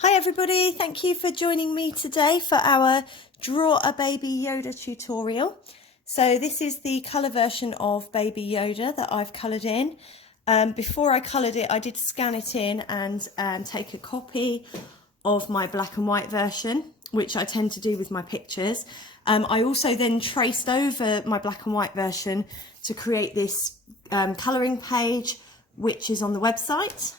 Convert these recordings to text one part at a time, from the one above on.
Hi everybody, thank you for joining me today for our Draw a Baby Yoda tutorial. So this is the colour version of Baby Yoda that I've coloured in. Before I coloured it, I did scan it in and take a copy of my black and white version, which I tend to do with my pictures. I also then traced over my black and white version to create this colouring page, which is on the website.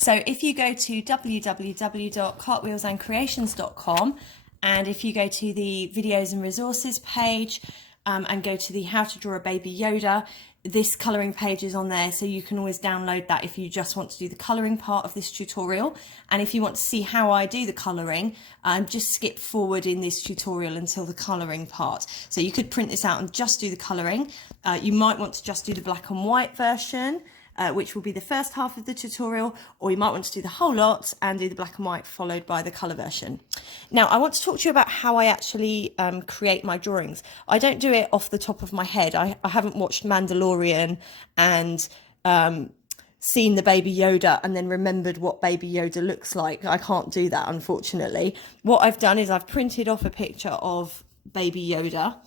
So if you go to www.cartwheelsandcreations.com and if you go to the videos and resources page and go to the how to draw a baby Yoda, this colouring page is on there, so you can always download that if you just want to do the colouring part of this tutorial. And if you want to see how I do the colouring, just skip forward in this tutorial until the colouring part. So you could print this out and just do the colouring. You might want to just do the black and white version, which will be the first half of the tutorial, or you might want to do the whole lot and do the black and white followed by the colour version. Now I want to talk to you about how I actually create my drawings. I don't do it off the top of my head. I haven't watched Mandalorian and seen the Baby Yoda and then remembered what Baby Yoda looks like. I can't do that, unfortunately. What I've done is I've printed off a picture of Baby Yoda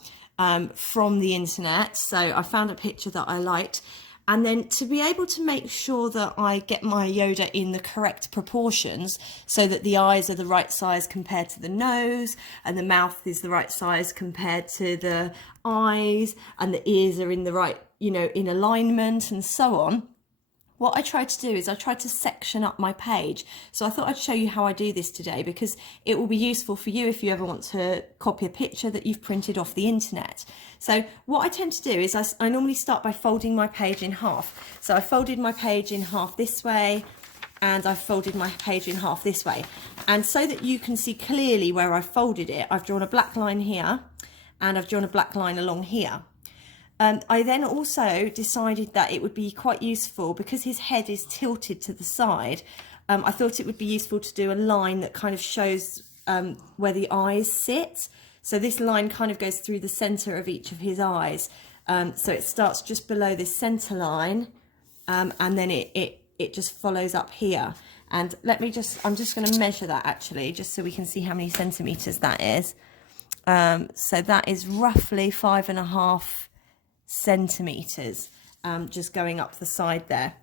from the internet. So I found a picture that I liked. And then to be able to make sure that I get my Yoda in the correct proportions so that the eyes are the right size compared to the nose and the mouth is the right size compared to the eyes and the ears are in the right, in alignment and so on. What I tried to do is I tried to section up my page. So I thought I'd show you how I do this today because it will be useful for you if you ever want to copy a picture that you've printed off the internet. So what I tend to do is I normally start by folding my page in half. So I folded my page in half this way and I've folded my page in half this way. And so that you can see clearly where I folded it, I've drawn a black line here and I've drawn a black line along here. I then also decided that it would be quite useful because his head is tilted to the side. I thought it would be useful to do a line that kind of shows where the eyes sit. So this line kind of goes through the center of each of his eyes. So it starts just below this center line and then it just follows up here. And I'm just going to measure that actually, just so we can see how many centimeters that is. So that is roughly 5.5 centimeters, just going up the side there.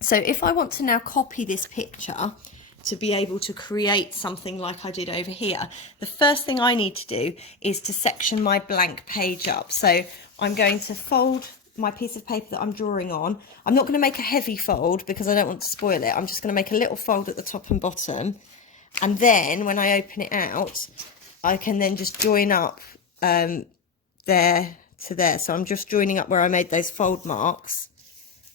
So if I want to now copy this picture to be able to create something like I did over here, the first thing I need to do is to section my blank page up. So I'm going to fold my piece of paper that I'm drawing on. I'm not going to make a heavy fold because I don't want to spoil it. I'm just going to make a little fold at the top and bottom, and then when I open it out I can then just join up there to there. So I'm just joining up where I made those fold marks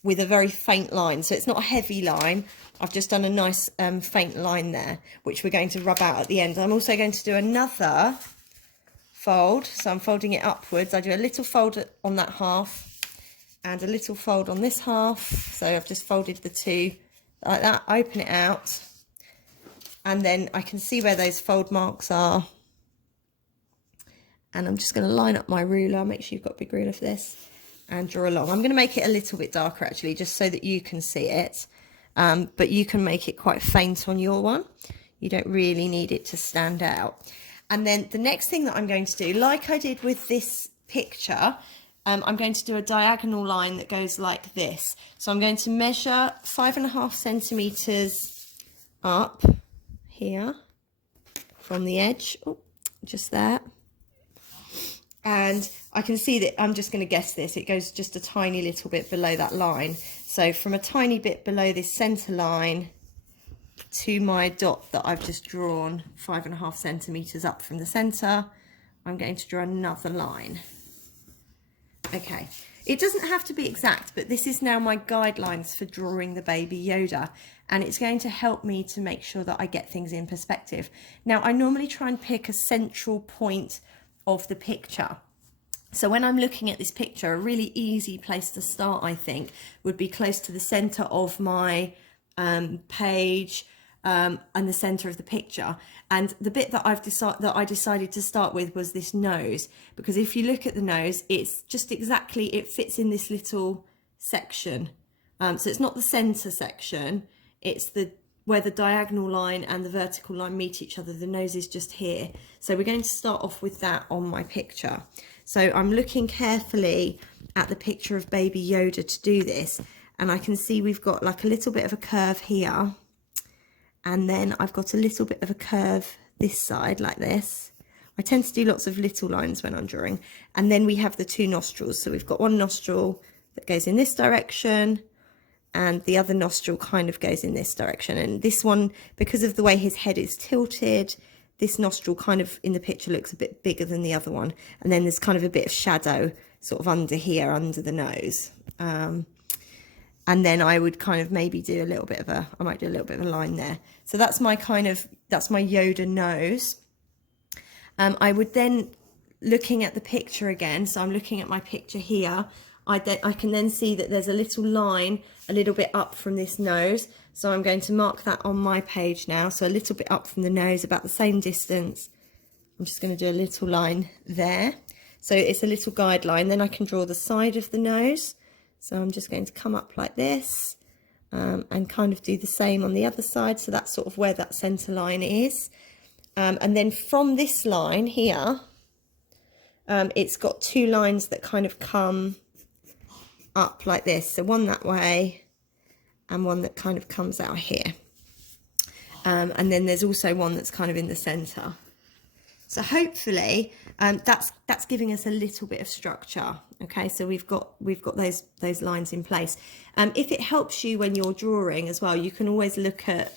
with a very faint line. So it's not a heavy line. I've just done a nice faint line there, which we're going to rub out at the end. I'm also going to do another fold. So I'm folding it upwards. I do a little fold on that half and a little fold on this half. So I've just folded the two like that, open it out, and then I can see where those fold marks are. And I'm just going to line up my ruler, make sure you've got a big ruler for this, and draw along. I'm going to make it a little bit darker actually, just so that you can see it. But you can make it quite faint on your one. You don't really need it to stand out. And then the next thing that I'm going to do, like I did with this picture, I'm going to do a diagonal line that goes like this. So I'm going to measure 5.5 centimeters up here from the edge, just there. And I can see that I'm just going to guess this. It goes just a tiny little bit below that line. So from a tiny bit below this center line to my dot that I've just drawn 5.5 centimeters up from the center, I'm going to draw another line. Okay, it doesn't have to be exact, but this is now my guidelines for drawing the Baby Yoda, and it's going to help me to make sure that I get things in perspective. Now, I normally try and pick a central point of the picture. So when I'm looking at this picture, a really easy place to start, I think, would be close to the center of my page and the center of the picture. And the bit that I decided to start with was this nose, because if you look at the nose, it's just exactly, it fits in this little section. So it's not the center section, it's the where the diagonal line and the vertical line meet each other. The nose is just here. So we're going to start off with that on my picture. So I'm looking carefully at the picture of baby Yoda to do this, and I can see we've got like a little bit of a curve here, and then I've got a little bit of a curve this side like this. I tend to do lots of little lines when I'm drawing. And then we have the two nostrils. So we've got one nostril that goes in this direction, and the other nostril kind of goes in this direction. And this one, because of the way his head is tilted, this nostril kind of in the picture looks a bit bigger than the other one. And then there's kind of a bit of shadow sort of under here, under the nose. And then I would kind of maybe do a little bit of a, I might do a little bit of a line there. So that's my kind of, that's my Yoda nose. I would then, looking at the picture again, so I'm looking at my picture here, I can then see that there's a little line a little bit up from this nose. So I'm going to mark that on my page now. So a little bit up from the nose, about the same distance. I'm just going to do a little line there. So it's a little guideline. Then I can draw the side of the nose. So I'm just going to come up like this and kind of do the same on the other side. So that's sort of where that centre line is. And then from this line here, it's got two lines that kind of come up like this. So one that way and one that kind of comes out here. And then there's also one that's kind of in the centre. So hopefully that's giving us a little bit of structure. Okay, so we've got those lines in place. If it helps you when you're drawing as well, you can always look at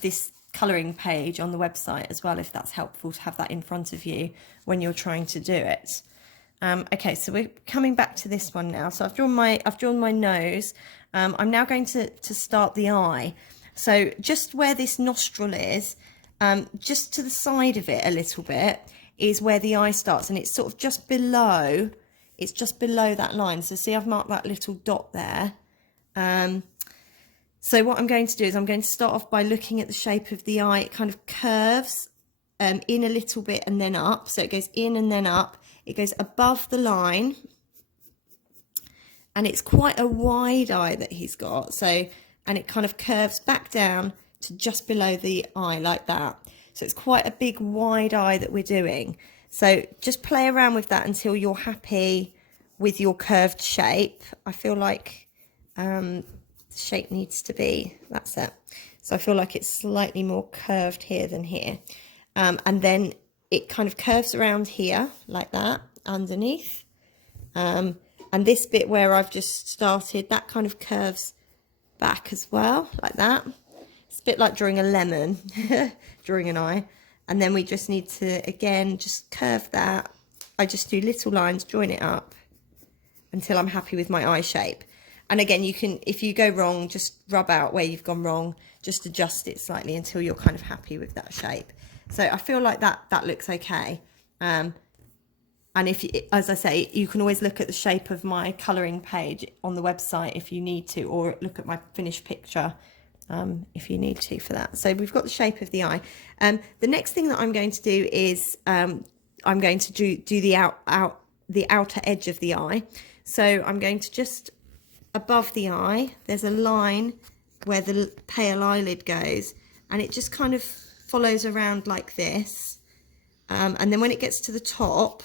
this colouring page on the website as well, if that's helpful to have that in front of you when you're trying to do it. Okay, so we're coming back to this one now. So I've drawn my nose. I'm now going to start the eye. So just where this nostril is, just to the side of it a little bit is where the eye starts, and it's sort of just below. It's just below that line. So see, I've marked that little dot there. So what I'm going to do is I'm going to start off by looking at the shape of the eye. It kind of curves in a little bit and then up. So it goes in and then up. It goes above the line. And it's quite a wide eye that he's got. So, and it kind of curves back down to just below the eye like that. So it's quite a big wide eye that we're doing. So just play around with that until you're happy with your curved shape. I feel like shape needs to be, that's it. So I feel like it's slightly more curved here than here. And then it kind of curves around here like that underneath. And this bit where I've just started, that kind of curves back as well, like that. It's a bit like drawing a lemon, drawing an eye. And then we just need to, again, just curve that. I just do little lines, join it up until I'm happy with my eye shape. And again, you can, if you go wrong, just rub out where you've gone wrong, just adjust it slightly until you're kind of happy with that shape. So I feel like that looks okay. And if, as I say, you can always look at the shape of my colouring page on the website if you need to, or look at my finished picture if you need to for that. So we've got the shape of the eye. The next thing that I'm going to do is I'm going to do the outer edge of the eye. So I'm going to just above the eye, there's a line where the pale eyelid goes, and it just kind of follows around like this. And then when it gets to the top,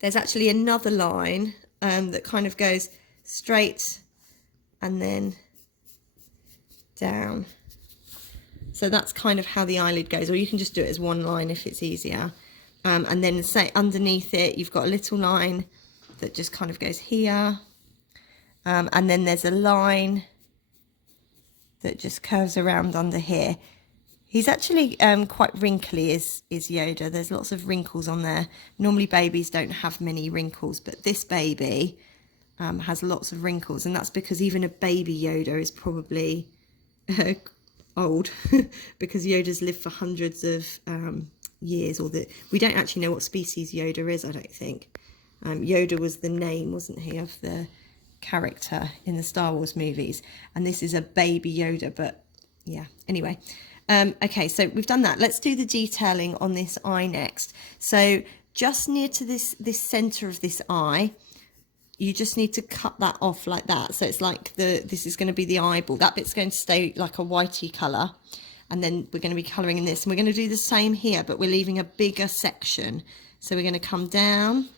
there's actually another line that kind of goes straight and then down. So that's kind of how the eyelid goes, or you can just do it as one line if it's easier. And then say underneath it, you've got a little line that just kind of goes here. And then there's a line that just curves around under here. He's actually quite wrinkly, is Yoda. There's lots of wrinkles on there. Normally babies don't have many wrinkles, but this baby has lots of wrinkles, and that's because even a baby Yoda is probably old because Yoda's lived for hundreds of years, or we don't actually know what species Yoda is, I don't think. Yoda was the name, wasn't he, of the character in the Star Wars movies, and this is a baby Yoda, but yeah, anyway. Okay, so we've done that. Let's do the detailing on this eye next. So just near to this center of this eye, you just need to cut that off like that. So it's like this is going to be the eyeball. That bit's going to stay like a whitey colour. And then we're going to be colouring in this. And we're going to do the same here, but we're leaving a bigger section. So we're going to come down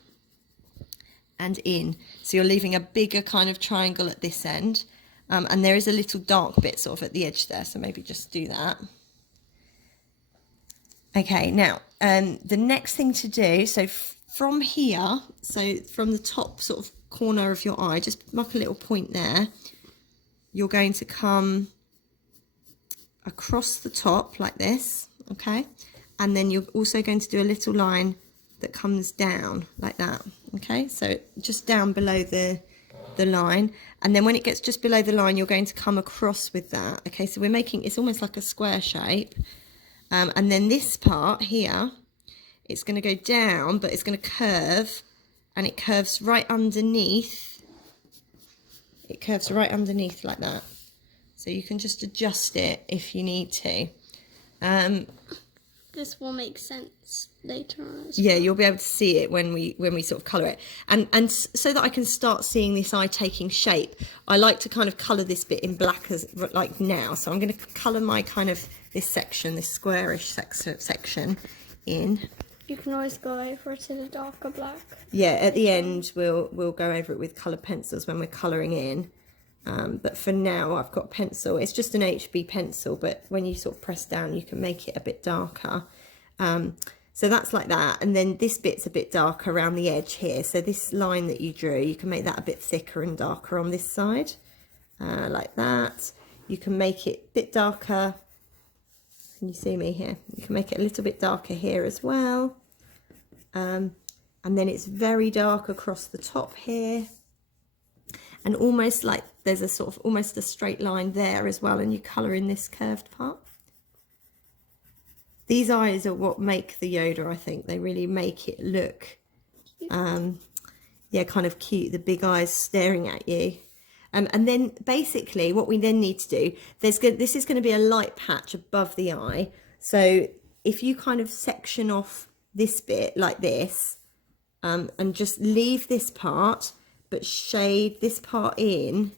and in. So you're leaving a bigger kind of triangle at this end. And there is a little dark bit sort of at the edge there. So maybe just do that. Okay, now the next thing to do, so from here, so from the top sort of corner of your eye, just mark a little point there. You're going to come across the top like this, okay? And then you're also going to do a little line that comes down like that, okay? So just down below the line. And then when it gets just below the line, you're going to come across with that, okay? So we're making, it's almost like a square shape. And then this part here, it's going to go down, but it's going to curve, and it curves right underneath. It curves right underneath like that. So you can just adjust it if you need to. This will make sense later on as yeah, you'll be able to see it when we sort of colour it. And so that I can start seeing this eye taking shape, I like to kind of colour this bit in black as like now. So I'm going to colour my kind of this section, this squarish section in. You can always go over to the darker black. Yeah, at the end we'll go over it with coloured pencils when we're colouring in. But for now I've got pencil. It's just an HB pencil, but when you sort of press down you can make it a bit darker. So that's like that, and then this bit's a bit darker around the edge here. So this line that you drew, you can make that a bit thicker and darker on this side, like that. You can make it a bit darker. Can you see me here? You can make it a little bit darker here as well. And then it's very dark across the top here. And almost like there's a sort of almost a straight line there as well, and you colour in this curved part. These eyes are what make the Yoda, I think. They really make it look, yeah, kind of cute. The big eyes staring at you. And then basically what we then need to do, this is going to be a light patch above the eye. So if you kind of section off this bit like this, and just leave this part, but shade this part in,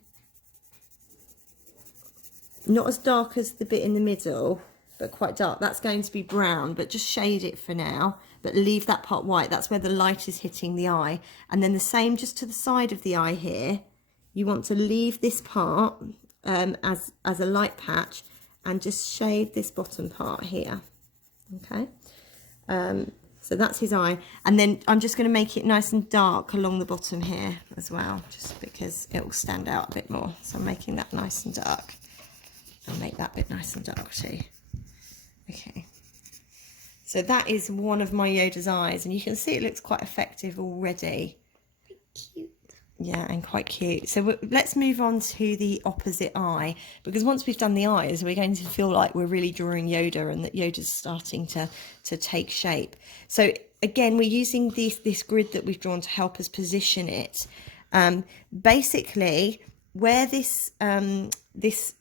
not as dark as the bit in the middle, but quite dark. That's going to be brown, but just shade it for now, but leave that part white. That's where the light is hitting the eye. And then the same just to the side of the eye here. You want to leave this part as a light patch and just shade this bottom part here, okay? So that's his eye. And then I'm just going to make it nice and dark along the bottom here as well, just because it will stand out a bit more. So I'm making that nice and dark. I'll make that bit nice and dark too. Okay. So that is one of my Yoda's eyes, and you can see it looks quite effective already. Cute. Yeah, and quite cute. So let's move on to the opposite eye, because once we've done the eyes, we're going to feel like we're really drawing Yoda, and that Yoda's starting to take shape. So again, we're using this grid that we've drawn to help us position it. Basically, where this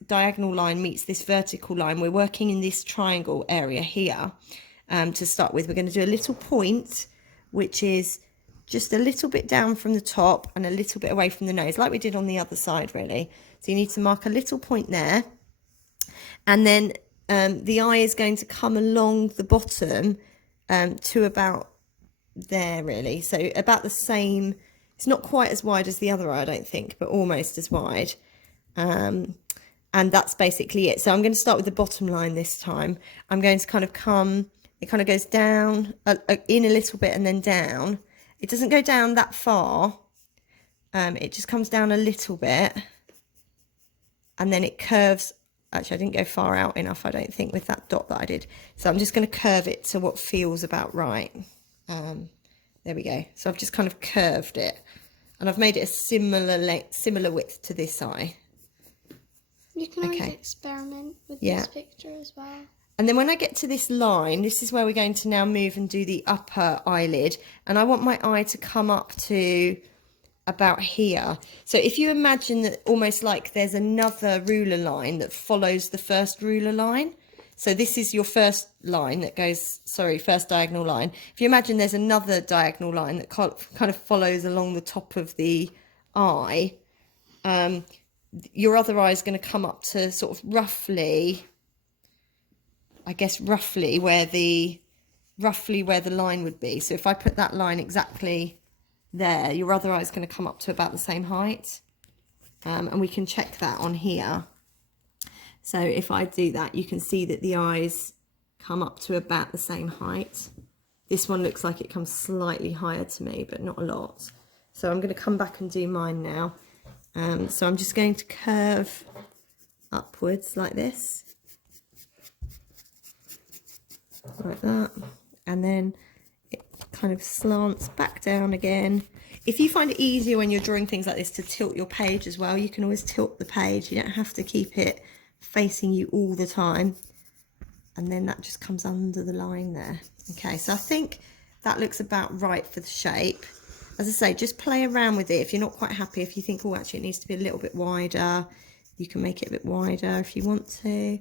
diagonal line meets this vertical line, we're working in this triangle area here. To start with, we're going to do a little point, which is just a little bit down from the top and a little bit away from the nose, like we did on the other side, really. So you need to mark a little point there, and then the eye is going to come along the bottom to about there, really. So about the same. It's not quite as wide as the other eye, I don't think, but almost as wide. And that's basically it. So I'm going to start with the bottom line this time. I'm going to kind of come, it kind of goes down, in a little bit and then down. It doesn't go down that far. It just comes down a little bit. And then it curves. Actually, I didn't go far out enough, I don't think, with that dot that I did. So I'm just going to curve it to what feels about right. There we go. So I've just kind of curved it. And I've made it a similar width to this eye. You can always experiment with this picture as well. And then when I get to this line, this is where we're going to now move and do the upper eyelid. And I want my eye to come up to about here. So if you imagine that almost like there's another ruler line that follows the first ruler line. So this is your first line that goes, first diagonal line. If you imagine there's another diagonal line that kind of follows along the top of the eye, your other eye is going to come up to sort of roughly, I guess, roughly where the line would be. So if I put that line exactly there, your other eye is going to come up to about the same height. And we can check that on here. So if I do that, you can see that the eyes come up to about the same height. This one looks like it comes slightly higher to me, but not a lot. So I'm going to come back and do mine now. So I'm just going to curve upwards like this. Like that. And then it kind of slants back down again. If you find it easier when you're drawing things like this to tilt your page as well, you can always tilt the page. You don't have to keep it facing you all the time. And then that just comes under the line there. Okay, so I think that looks about right for the shape. As I say, just play around with it. If you're not quite happy, if you think, oh, actually it needs to be a little bit wider, you can make it a bit wider if you want to.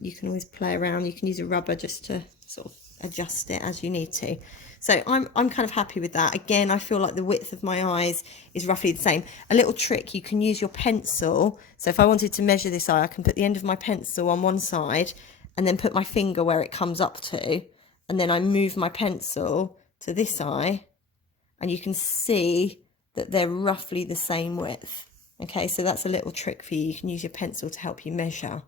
You can always play around. You can use a rubber just to sort of adjust it as you need to. So I'm kind of happy with that. Again, I feel like the width of my eyes is roughly the same. A little trick, you can use your pencil. So if I wanted to measure this eye, I can put the end of my pencil on one side and then put my finger where it comes up to. And then I move my pencil to this eye and you can see that they're roughly the same width. Okay, so that's a little trick for you. You can use your pencil to help you measure.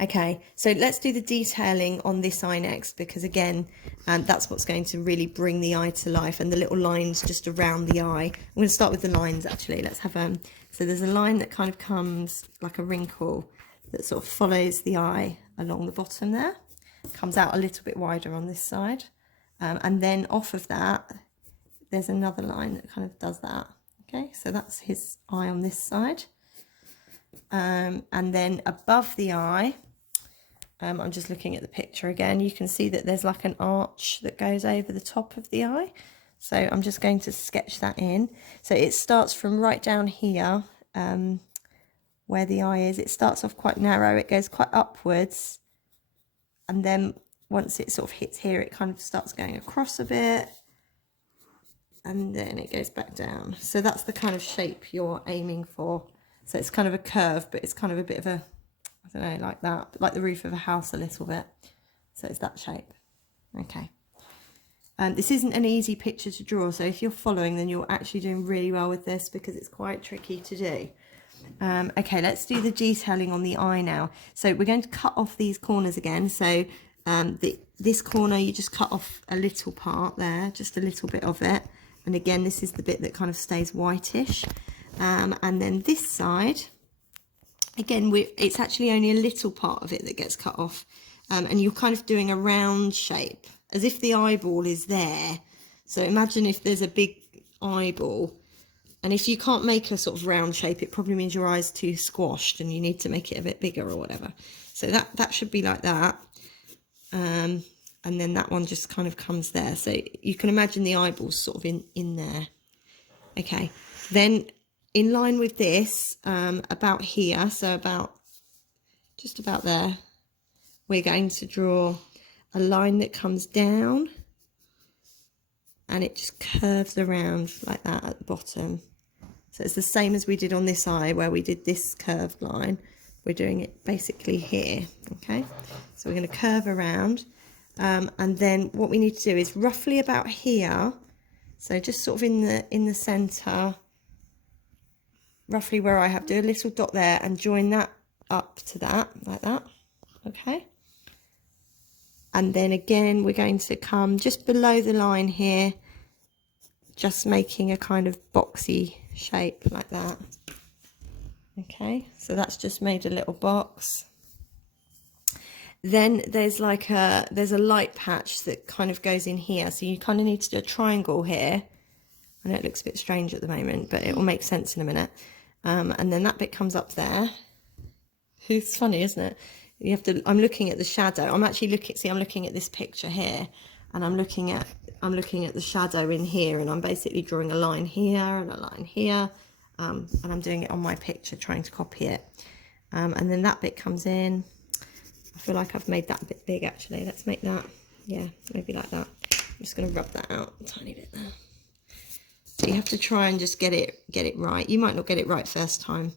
Okay, so let's do the detailing on this eye next, because again, that's what's going to really bring the eye to life, and the little lines just around the eye. I'm going to start with the lines actually. Let's have so there's a line that kind of comes like a wrinkle that sort of follows the eye along the bottom there, comes out a little bit wider on this side, and then off of that there's another line that kind of does that. Okay, so that's his eye on this side. And then above the eye, I'm just looking at the picture again, you can see that there's like an arch that goes over the top of the eye. So I'm just going to sketch that in. So it starts from right down here, where the eye is. It starts off quite narrow, it goes quite upwards, and then once it sort of hits here, it kind of starts going across a bit, and then it goes back down. So that's the kind of shape you're aiming for. So it's kind of a curve, but it's kind of a bit of a, I don't know, like that, like the roof of a house a little bit. So it's that shape. Okay. This isn't an easy picture to draw, so if you're following, then you're actually doing really well with this, because it's quite tricky to do. Okay, let's do the detailing on the eye now. So we're going to cut off these corners again. So this corner, you just cut off a little part there, just a little bit of it. And again, this is the bit that kind of stays whitish. And then this side, again, it's actually only a little part of it that gets cut off. And you're kind of doing a round shape, as if the eyeball is there. So imagine if there's a big eyeball, and if you can't make a sort of round shape, it probably means your eye's too squashed and you need to make it a bit bigger or whatever. So that should be like that. And then that one just kind of comes there. So you can imagine the eyeballs sort of in there. Okay, then in line with this, about here, so just about there, we're going to draw a line that comes down and it just curves around like that at the bottom. So it's the same as we did on this eye where we did this curved line. We're doing it basically here. Okay, so we're going to curve around, and then what we need to do is roughly about here, so just sort of in the center, roughly where I have, do a little dot there and join that up to that like that. Okay, and then again we're going to come just below the line here, just making a kind of boxy shape like that. Okay, so that's just made a little box. Then there's like there's a light patch that kind of goes in here, so you kind of need to do a triangle here. I know it looks a bit strange at the moment, but it will make sense in a minute. And then that bit comes up there. It's funny, isn't it? You have to, I'm looking at the shadow. I'm actually I'm looking at this picture here, and I'm looking at the shadow in here, and I'm basically drawing a line here and a line here, and I'm doing it on my picture, trying to copy it. And then that bit comes in. I feel like I've made that a bit big actually. Let's make that, yeah, maybe like that. I'm just going to rub that out a tiny bit there. So you have to try and just get it right. You might not get it right first time.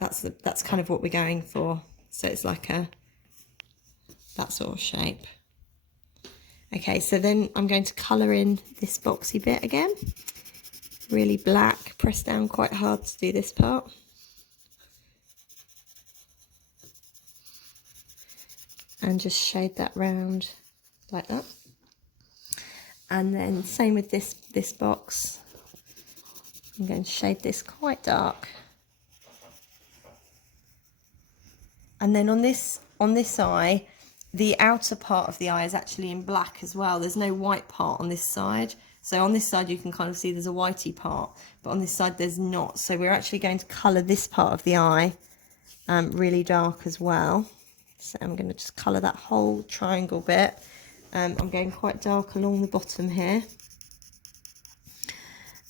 That's kind of what we're going for. So it's like that sort of shape. Okay, so then I'm going to colour in this boxy bit again. Really black, press down quite hard to do this part. And just shade that round like that. And then same with this box. I'm going to shade this quite dark. And then on this eye, the outer part of the eye is actually in black as well. There's no white part on this side. So on this side you can kind of see there's a whitey part, but on this side there's not. So we're actually going to colour this part of the eye really dark as well. So I'm going to just colour that whole triangle bit. I'm going quite dark along the bottom here.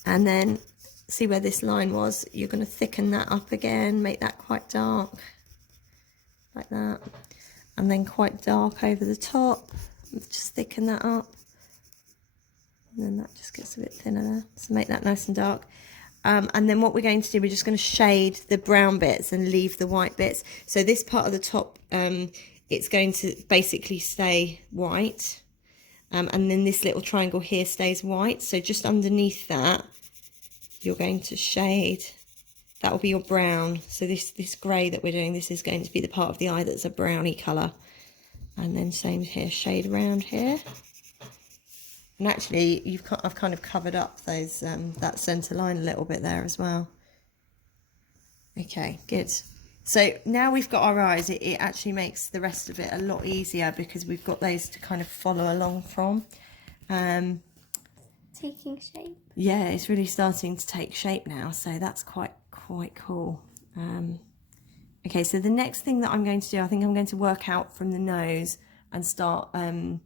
And then see where this line was, you're going to thicken that up again, make that quite dark, like that. And then quite dark over the top, just thicken that up. And then that just gets a bit thinner there. So make that nice and dark. And then what we're going to do, we're just going to shade the brown bits and leave the white bits. So this part of the top, it's going to basically stay white. And then this little triangle here stays white. So just underneath that, you're going to shade. That will be your brown. So this grey that we're doing, this is going to be the part of the eye that's a browny colour. And then same here, shade around here. And actually, I've kind of covered up those that centre line a little bit there as well. Okay, good. So now we've got our eyes, it actually makes the rest of it a lot easier because we've got those to kind of follow along from. Taking shape. Yeah, it's really starting to take shape now, so that's quite cool. Okay, so the next thing that I'm going to do, I think I'm going to work out from the nose and start. I'm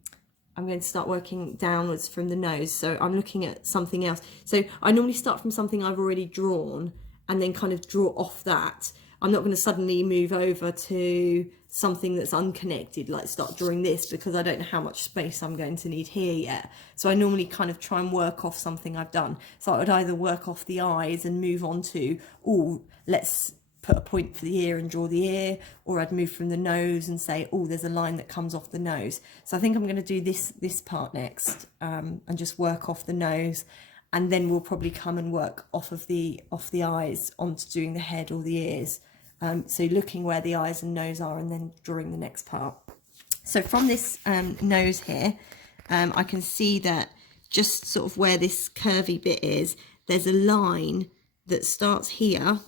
going to start working downwards from the nose. So I'm looking at something else. So I normally start from something I've already drawn and then kind of draw off that. I'm not going to suddenly move over to something that's unconnected, like start drawing this, because I don't know how much space I'm going to need here yet. So I normally kind of try and work off something I've done. So I would either work off the eyes and move on to, oh, let's put a point for the ear and draw the ear, or I'd move from the nose and say, oh, there's a line that comes off the nose. So I think I'm going to do this part next, and just work off the nose, and then we'll probably come and work off the eyes onto doing the head or the ears. So looking where the eyes and nose are and then drawing the next part. So from this nose here, I can see that just sort of where this curvy bit is, there's a line that starts here,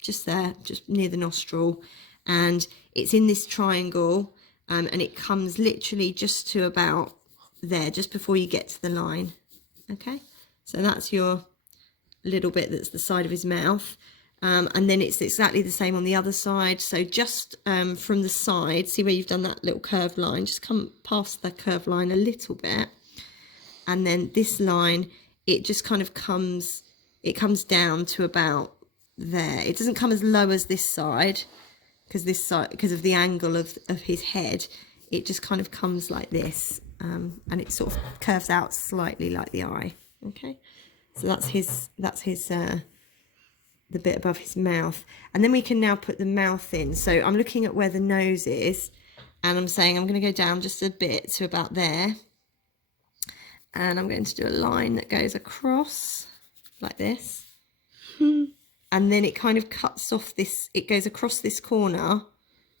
just there, just near the nostril, and it's in this triangle, and it comes literally just to about there, just before you get to the line. Okay, so that's your little bit that's the side of his mouth. And then it's exactly the same on the other side. So just from the side, see where you've done that little curved line, just come past the curved line a little bit. And then this line, it just kind of comes down to about there. It doesn't come as low as this side, because of the angle of his head, it just kind of comes like this. And it sort of curves out slightly like the eye. Okay, so that's his the bit above his mouth. And then we can now put the mouth in. So I'm looking at where the nose is, and I'm saying I'm going to go down just a bit to about there, and I'm going to do a line that goes across like this. And then it kind of cuts off this, it goes across this corner,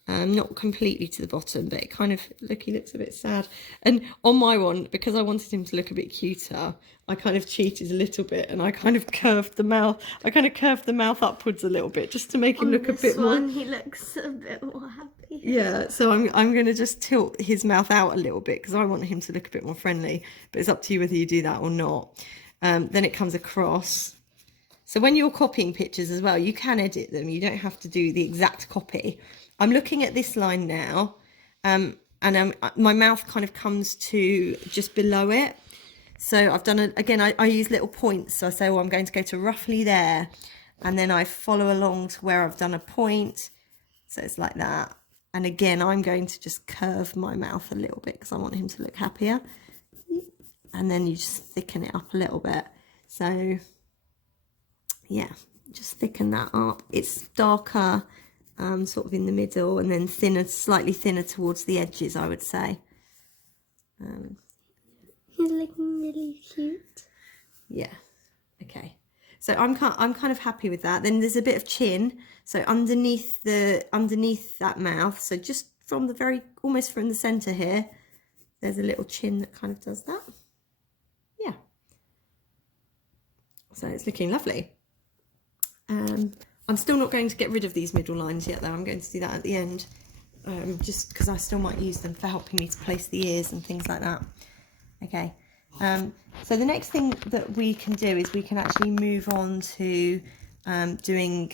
not completely to the bottom, but it kind of, look, he looks a bit sad. And on my one, because I wanted him to look a bit cuter, I kind of cheated a little bit, and I kind of curved the mouth. I kind of curved the mouth upwards a little bit, just to make him look a bit more. He looks a bit more happy. Yeah, so I'm going to just tilt his mouth out a little bit, because I want him to look a bit more friendly. But it's up to you whether you do that or not. Then it comes across. So when you're copying pictures as well, you can edit them. You don't have to do the exact copy. I'm looking at this line now, and my mouth kind of comes to just below it. So I've done again, I use little points. So I say, well, I'm going to go to roughly there, and then I follow along to where I've done a point. So it's like that. And again, I'm going to just curve my mouth a little bit because I want him to look happier. and then you just thicken it up a little bit. So yeah, just thicken that up. It's darker sort of in the middle, and then thinner, slightly thinner towards the edges, I would say. He's looking really cute. Yeah, okay. So I'm kind of happy with that. Then there's a bit of chin, so underneath that mouth, so just from the almost from the center here, there's a little chin that kind of does that. Yeah. So it's looking lovely. I'm still not going to get rid of these middle lines yet, though. I'm going to do that at the end, just because I still might use them for helping me to place the ears and things like that. Okay. So the next thing that we can do is we can actually move on to doing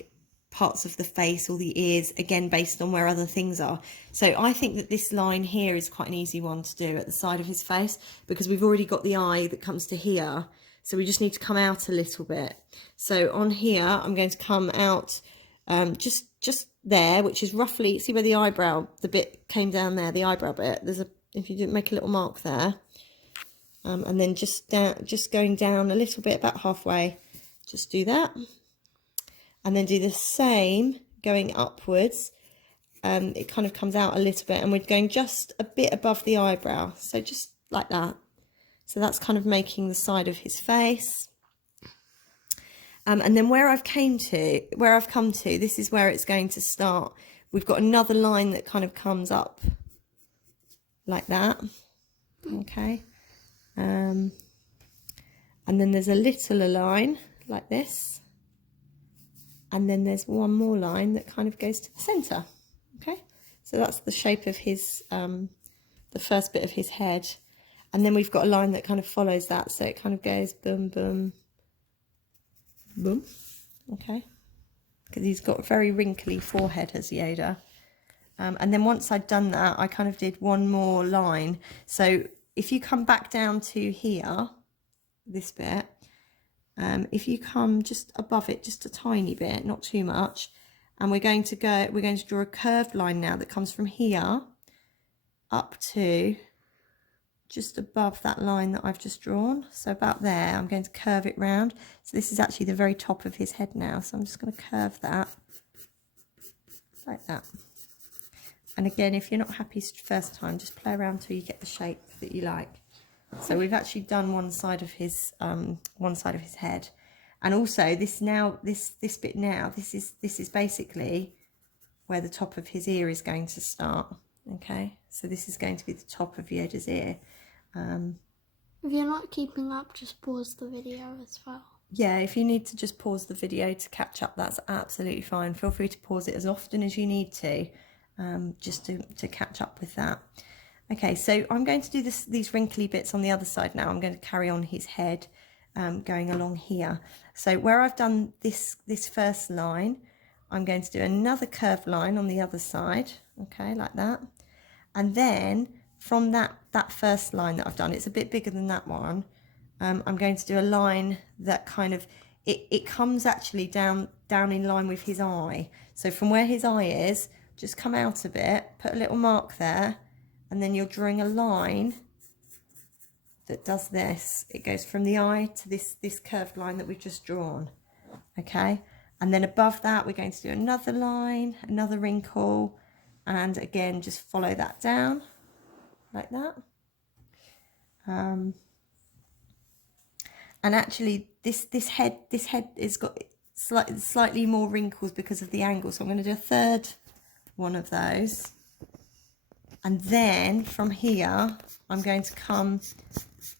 parts of the face or the ears, again based on where other things are. So I think that this line here is quite an easy one to do at the side of his face, because we've already got the eye that comes to here, so we just need to come out a little bit. So on here I'm going to come out just there, which is roughly, see where the eyebrow, the bit came down there, the eyebrow bit, there's a, if you didn't make a little mark there, and then just going down a little bit, about halfway, just do that. And then do the same going upwards. It kind of comes out a little bit, and we're going just a bit above the eyebrow, so just like that. So that's kind of making the side of his face. And then where I've come to, this is where it's going to start. We've got another line that kind of comes up like that. Okay. And then there's a littler line like this. And then there's one more line that kind of goes to the centre. Okay, so that's the shape of his, the first bit of his head. And then we've got a line that kind of follows that, so it kind of goes boom, boom, boom. Okay, because he's got a very wrinkly forehead, as Yoda. And then once I'd done that, I kind of did one more line. So if you come back down to here, this bit, if you come just above it, just a tiny bit, not too much, and we're going to draw a curved line now that comes from here up to just above that line that I've just drawn. So about there, I'm going to curve it round. So this is actually the very top of his head now. So I'm just going to curve that like that. And again, if you're not happy first time, just play around till you get the shape that you like. So we've actually done one side of his head, and also this bit now, this is basically where the top of his ear is going to start. Okay, so this is going to be the top of Yoda's ear. If you're not keeping up, just pause the video as well. Yeah, if you need to just pause the video to catch up, that's absolutely fine. Feel free to pause it as often as you need to, just to catch up with that. Okay, so I'm going to do these wrinkly bits on the other side now. I'm going to carry on his head going along here. So where I've done this first line, I'm going to do another curved line on the other side, okay, like that. And then from that first line that I've done, it's a bit bigger than that one, I'm going to do a line that kind of, it comes actually down in line with his eye. So from where his eye is, just come out a bit, put a little mark there, and then you're drawing a line that does this. It goes from the eye to this curved line that we've just drawn, okay? And then above that, we're going to do another line, another wrinkle, and again, just follow that down like that. And actually, this head has got slightly more wrinkles because of the angle. So I'm going to do a third one of those. And then from here, I'm going to come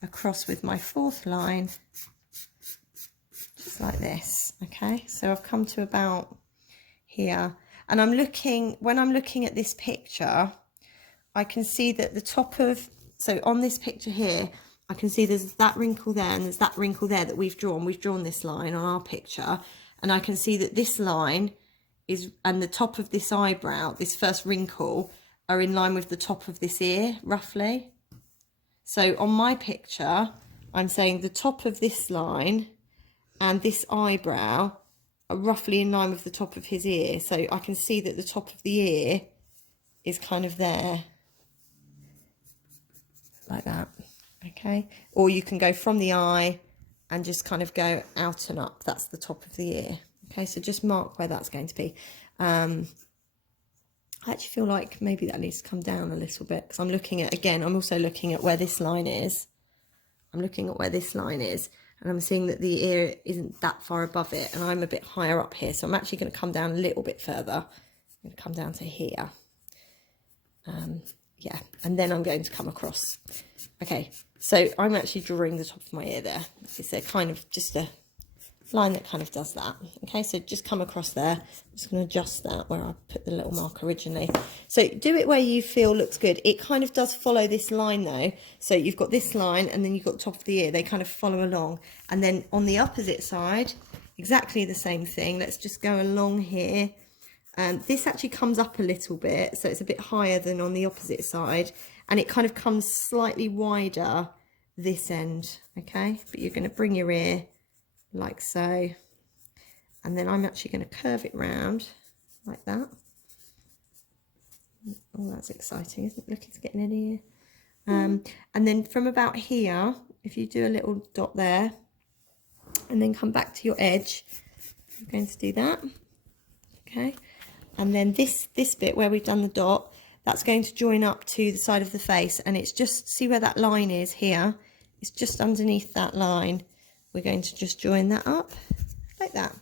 across with my fourth line, just like this. Okay, so I've come to about here, and when I'm looking at this picture, I can see that the top of, so on this picture here, I can see there's that wrinkle there and there's that wrinkle there that we've drawn. We've drawn this line on our picture, and I can see that this line is, and the top of this eyebrow, this first wrinkle, are in line with the top of this ear, roughly. So on my picture, I'm saying the top of this line and this eyebrow are roughly in line with the top of his ear. So I can see that the top of the ear is kind of there, like that. okay? Or you can go from the eye and just kind of go out and up. That's the top of the ear, okay? So just mark where that's going to be. I actually feel like maybe that needs to come down a little bit, because I'm looking at, again, I'm also looking at where this line is. I'm looking at where this line is, and I'm seeing that the ear isn't that far above it, and I'm a bit higher up here, so I'm actually going to come down a little bit further. I'm going to come down to here. Yeah, and then I'm going to come across. Okay, so I'm actually drawing the top of my ear there. It's a kind of just a line that kind of does that. Okay, so just come across there. I'm just going to adjust that where I put the little mark originally. So do it where you feel looks good. It kind of does follow this line though. So you've got this line and then you've got the top of the ear. They kind of follow along. And then on the opposite side, exactly the same thing. Let's just go along here. This actually comes up a little bit, so it's a bit higher than on the opposite side, and it kind of comes slightly wider this end, okay? But you're going to bring your ear like so, and then I'm actually going to curve it round like that. Oh, that's exciting, isn't it? Look, it's getting in here. And then from about here, if you do a little dot there, and then come back to your edge, I'm going to do that, okay? And then this bit where we've done the dot, that's going to join up to the side of the face, and it's just, see where that line is here? It's just underneath that line. We're going to just join that up like that.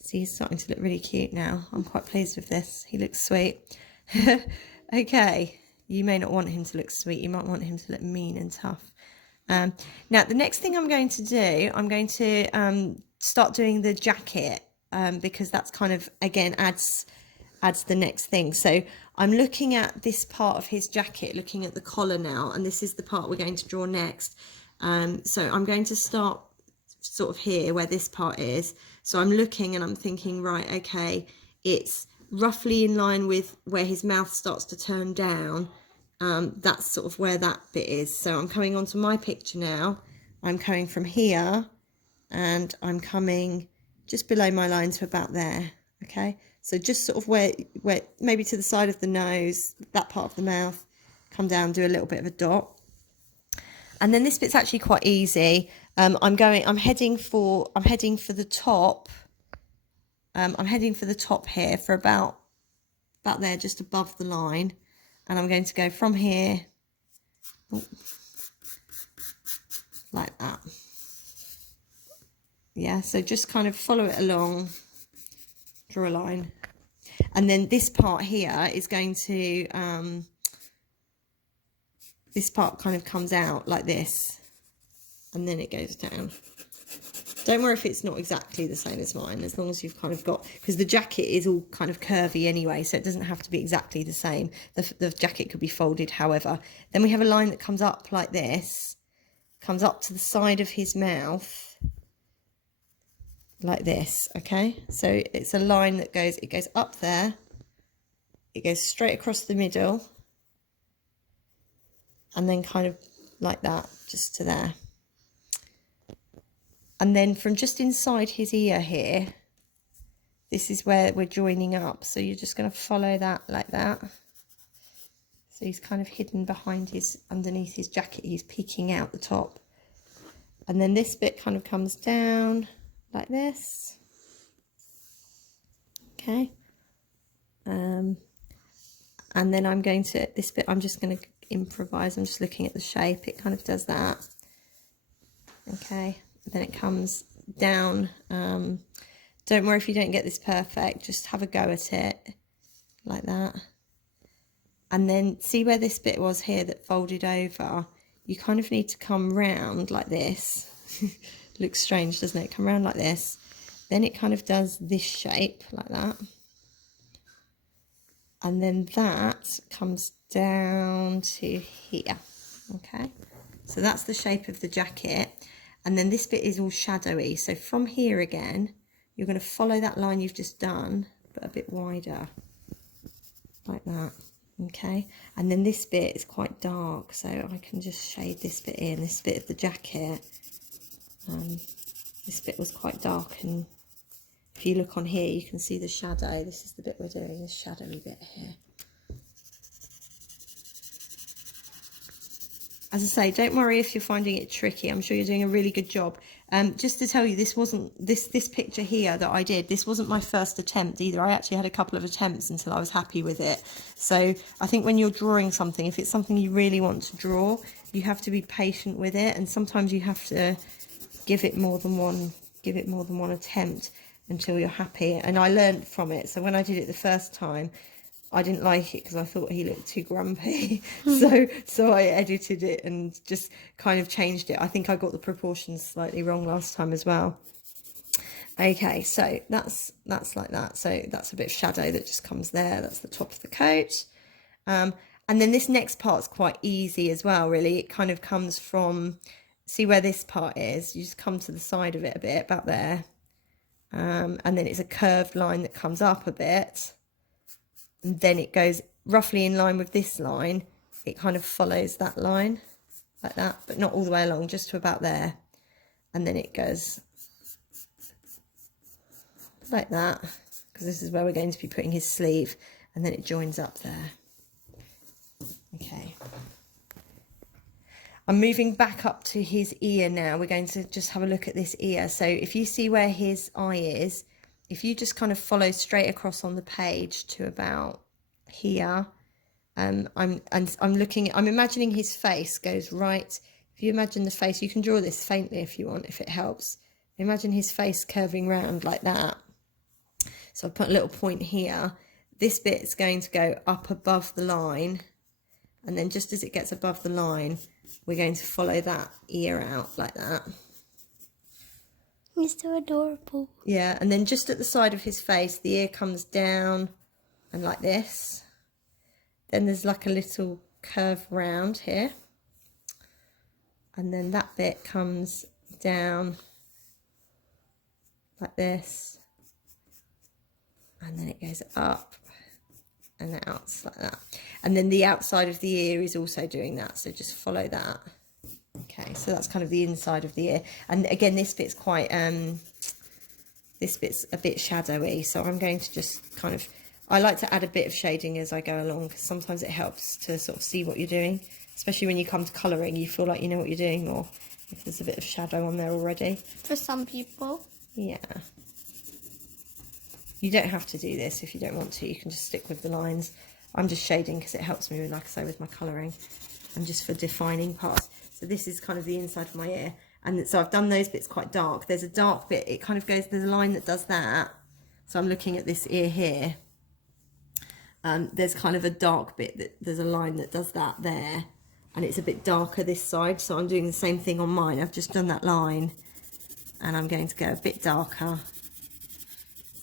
See, he's starting to look really cute now. I'm quite pleased with this. He looks sweet. Okay, you may not want him to look sweet. You might want him to look mean and tough. Now, the next thing I'm going to do, I'm going to start doing the jacket. Because that's kind of, again, adds the next thing. So I'm looking at this part of his jacket, looking at the collar now, and this is the part we're going to draw next. So I'm going to start sort of here where this part is. So I'm looking and I'm thinking, right, okay, it's roughly in line with where his mouth starts to turn down. That's sort of where that bit is. So I'm coming onto my picture now. I'm coming from here and I'm coming just below my line to about there, okay? So just sort of where maybe to the side of the nose, that part of the mouth, come down, do a little bit of a dot. And then this bit's actually quite easy. I'm heading for the top. I'm heading for the top here for about there, just above the line. And I'm going to go from here, like that. Yeah, so just kind of follow it along, draw a line. And then this part here is going to, this part kind of comes out like this, and then it goes down. Don't worry if it's not exactly the same as mine, as long as you've kind of got, because the jacket is all kind of curvy anyway, so it doesn't have to be exactly the same. The jacket could be folded, however. Then we have a line that comes up like this, comes up to the side of his mouth, like this, okay? So it's a line that goes, it goes up there, it goes straight across the middle, and then kind of like that, just to there. And then from just inside his ear here, this is where we're joining up. So you're just going to follow that like that. So he's kind of hidden behind underneath his jacket, he's peeking out the top. And then this bit kind of comes down like this, okay, and then I'm going to, this bit I'm just going to improvise. I'm just looking at the shape, it kind of does that, okay, then it comes down. Don't worry if you don't get this perfect, just have a go at it like that. And then see where this bit was here that folded over, you kind of need to come round like this. Looks strange, doesn't it? Come around like this, then it kind of does this shape like that, and then that comes down to here, okay? So that's the shape of the jacket, and then this bit is all shadowy. So from here again, you're going to follow that line you've just done, but a bit wider, like that, okay? And then this bit is quite dark, so I can just shade this bit in, this bit of the jacket. This bit was quite dark, and if you look on here you can see the shadow. This is the bit we're doing, this shadowy bit here. As I say, don't worry if you're finding it tricky. I'm sure you're doing a really good job. Just to tell you, this wasn't this picture here that I did. This wasn't my first attempt either. I actually had a couple of attempts until I was happy with it. So I think when you're drawing something, if it's something you really want to draw, you have to be patient with it, and sometimes you have to give it more than one attempt until you're happy. And I learned from it. So when I did it the first time, I didn't like it because I thought he looked too grumpy. so I edited it and just kind of changed it. I think I got the proportions slightly wrong last time as well. Okay, so that's like that. So that's a bit of shadow that just comes there. That's the top of the coat. And then this next part's quite easy as well, really. It kind of comes from, see where this part is? You just come to the side of it a bit, about there. And then it's a curved line that comes up a bit. And then it goes roughly in line with this line. It kind of follows that line like that, but not all the way along, just to about there. And then it goes like that, because this is where we're going to be putting his sleeve, and then it joins up there. Okay. I'm moving back up to his ear now. We're going to just have a look at this ear. So if you see where his eye is, if you just kind of follow straight across on the page to about here, I'm imagining his face goes right. If you imagine the face, you can draw this faintly if you want, if it helps. Imagine his face curving round like that. So I've put a little point here. This bit is going to go up above the line, and then just as it gets above the line, we're going to follow that ear out like that. He's so adorable. Yeah, and then just at the side of his face, the ear comes down and like this. Then there's like a little curve round here. And then that bit comes down like this. And then it goes up and out like that. And then the outside of the ear is also doing that, so just follow that. Okay, so that's kind of the inside of the ear. And again, this bit's quite, this bit's a bit shadowy, so I'm going to just kind of, I like to add a bit of shading as I go along, because sometimes it helps to sort of see what you're doing, especially when you come to colouring, you feel like you know what you're doing, or if there's a bit of shadow on there already. For some people. Yeah. You don't have to do this if you don't want to, you can just stick with the lines. I'm just shading because it helps me, like I say, with my colouring, and just for defining parts. So this is kind of the inside of my ear, and so I've done those bits quite dark. There's a dark bit, it kind of goes, there's a line that does that. So I'm looking at this ear here. There's kind of a dark bit, that there's a line that does that there, and it's a bit darker this side, so I'm doing the same thing on mine. I've just done that line, and I'm going to go a bit darker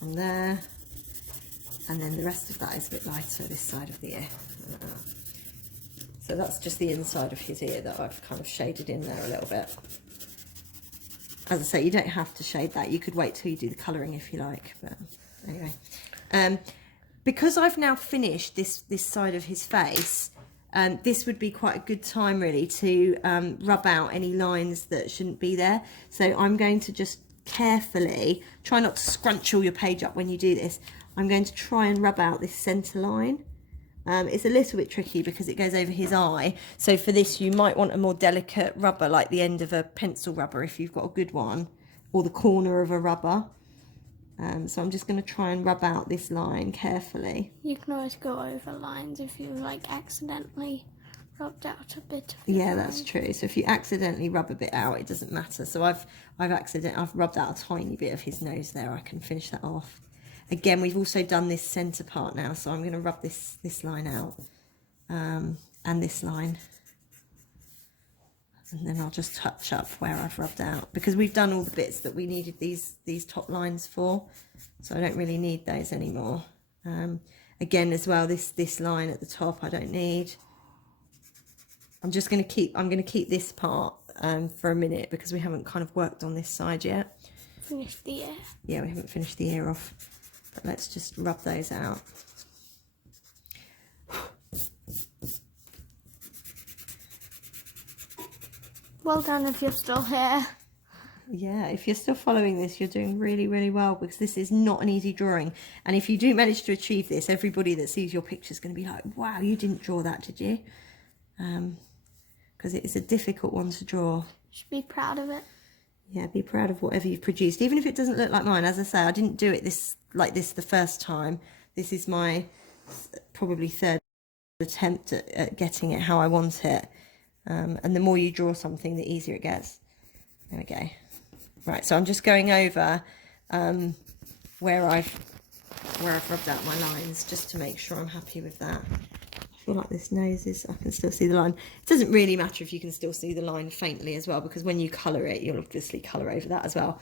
on there, and then the rest of that is a bit lighter this side of the ear. So that's just the inside of his ear that I've kind of shaded in there a little bit. As I say, you don't have to shade that. You could wait till you do the colouring if you like. But anyway, because I've now finished this side of his face, this would be quite a good time really to rub out any lines that shouldn't be there. So I'm going to just carefully, try not to scrunch all your page up when you do this. I'm going to try and rub out this centre line. It's a little bit tricky because it goes over his eye, so for this you might want a more delicate rubber, like the end of a pencil rubber if you've got a good one, or the corner of a rubber. So I'm just going to try and rub out this line carefully. You can always go over lines if you like accidentally rubbed out a bit of yeah, that's true. So if you accidentally rub a bit out, it doesn't matter. So I've rubbed out a tiny bit of his nose there. I can finish that off. Again, we've also done this centre part now, so I'm going to rub this line out, and this line, and then I'll just touch up where I've rubbed out, because we've done all the bits that we needed these top lines for, so I don't really need those anymore. Again, as well, this line at the top I don't need. I'm going to keep this part for a minute because we haven't kind of worked on this side yet. Finish the ear. Yeah, we haven't finished the ear off. But let's just rub those out. Well done if you're still here. Yeah, if you're still following this, you're doing really, really well, because this is not an easy drawing. And if you do manage to achieve this, everybody that sees your picture is going to be like, wow, you didn't draw that, did you? because it is a difficult one to draw. Should be proud of it. Yeah, be proud of whatever you've produced, even if it doesn't look like mine. As I say, I didn't do it like this the first time. This is my probably third attempt at getting it how I want it. And the more you draw something, the easier it gets. There we go. Right, so I'm just going over where I've rubbed out my lines, just to make sure I'm happy with that. I feel like this nose is, I can still see the line. It doesn't really matter if you can still see the line faintly as well, because when you colour it, you'll obviously colour over that as well.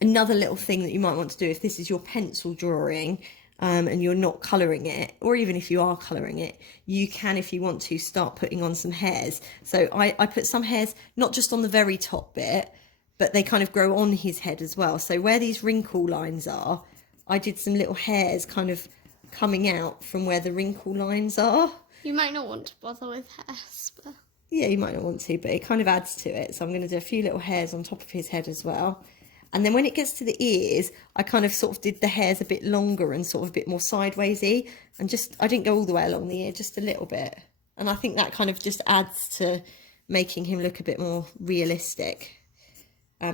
Another little thing that you might want to do if this is your pencil drawing, and you're not colouring it, or even if you are colouring it, you can, if you want to, start putting on some hairs. So I put some hairs, not just on the very top bit, but they kind of grow on his head as well. So where these wrinkle lines are, I did some little hairs kind of coming out from where the wrinkle lines are. You might not want to bother with hairs, but... Yeah, you might not want to, but it kind of adds to it. So I'm going to do a few little hairs on top of his head as well. And then when it gets to the ears, I kind of sort of did the hairs a bit longer and sort of a bit more sidewaysy. And just, I didn't go all the way along the ear, just a little bit. And I think that kind of just adds to making him look a bit more realistic.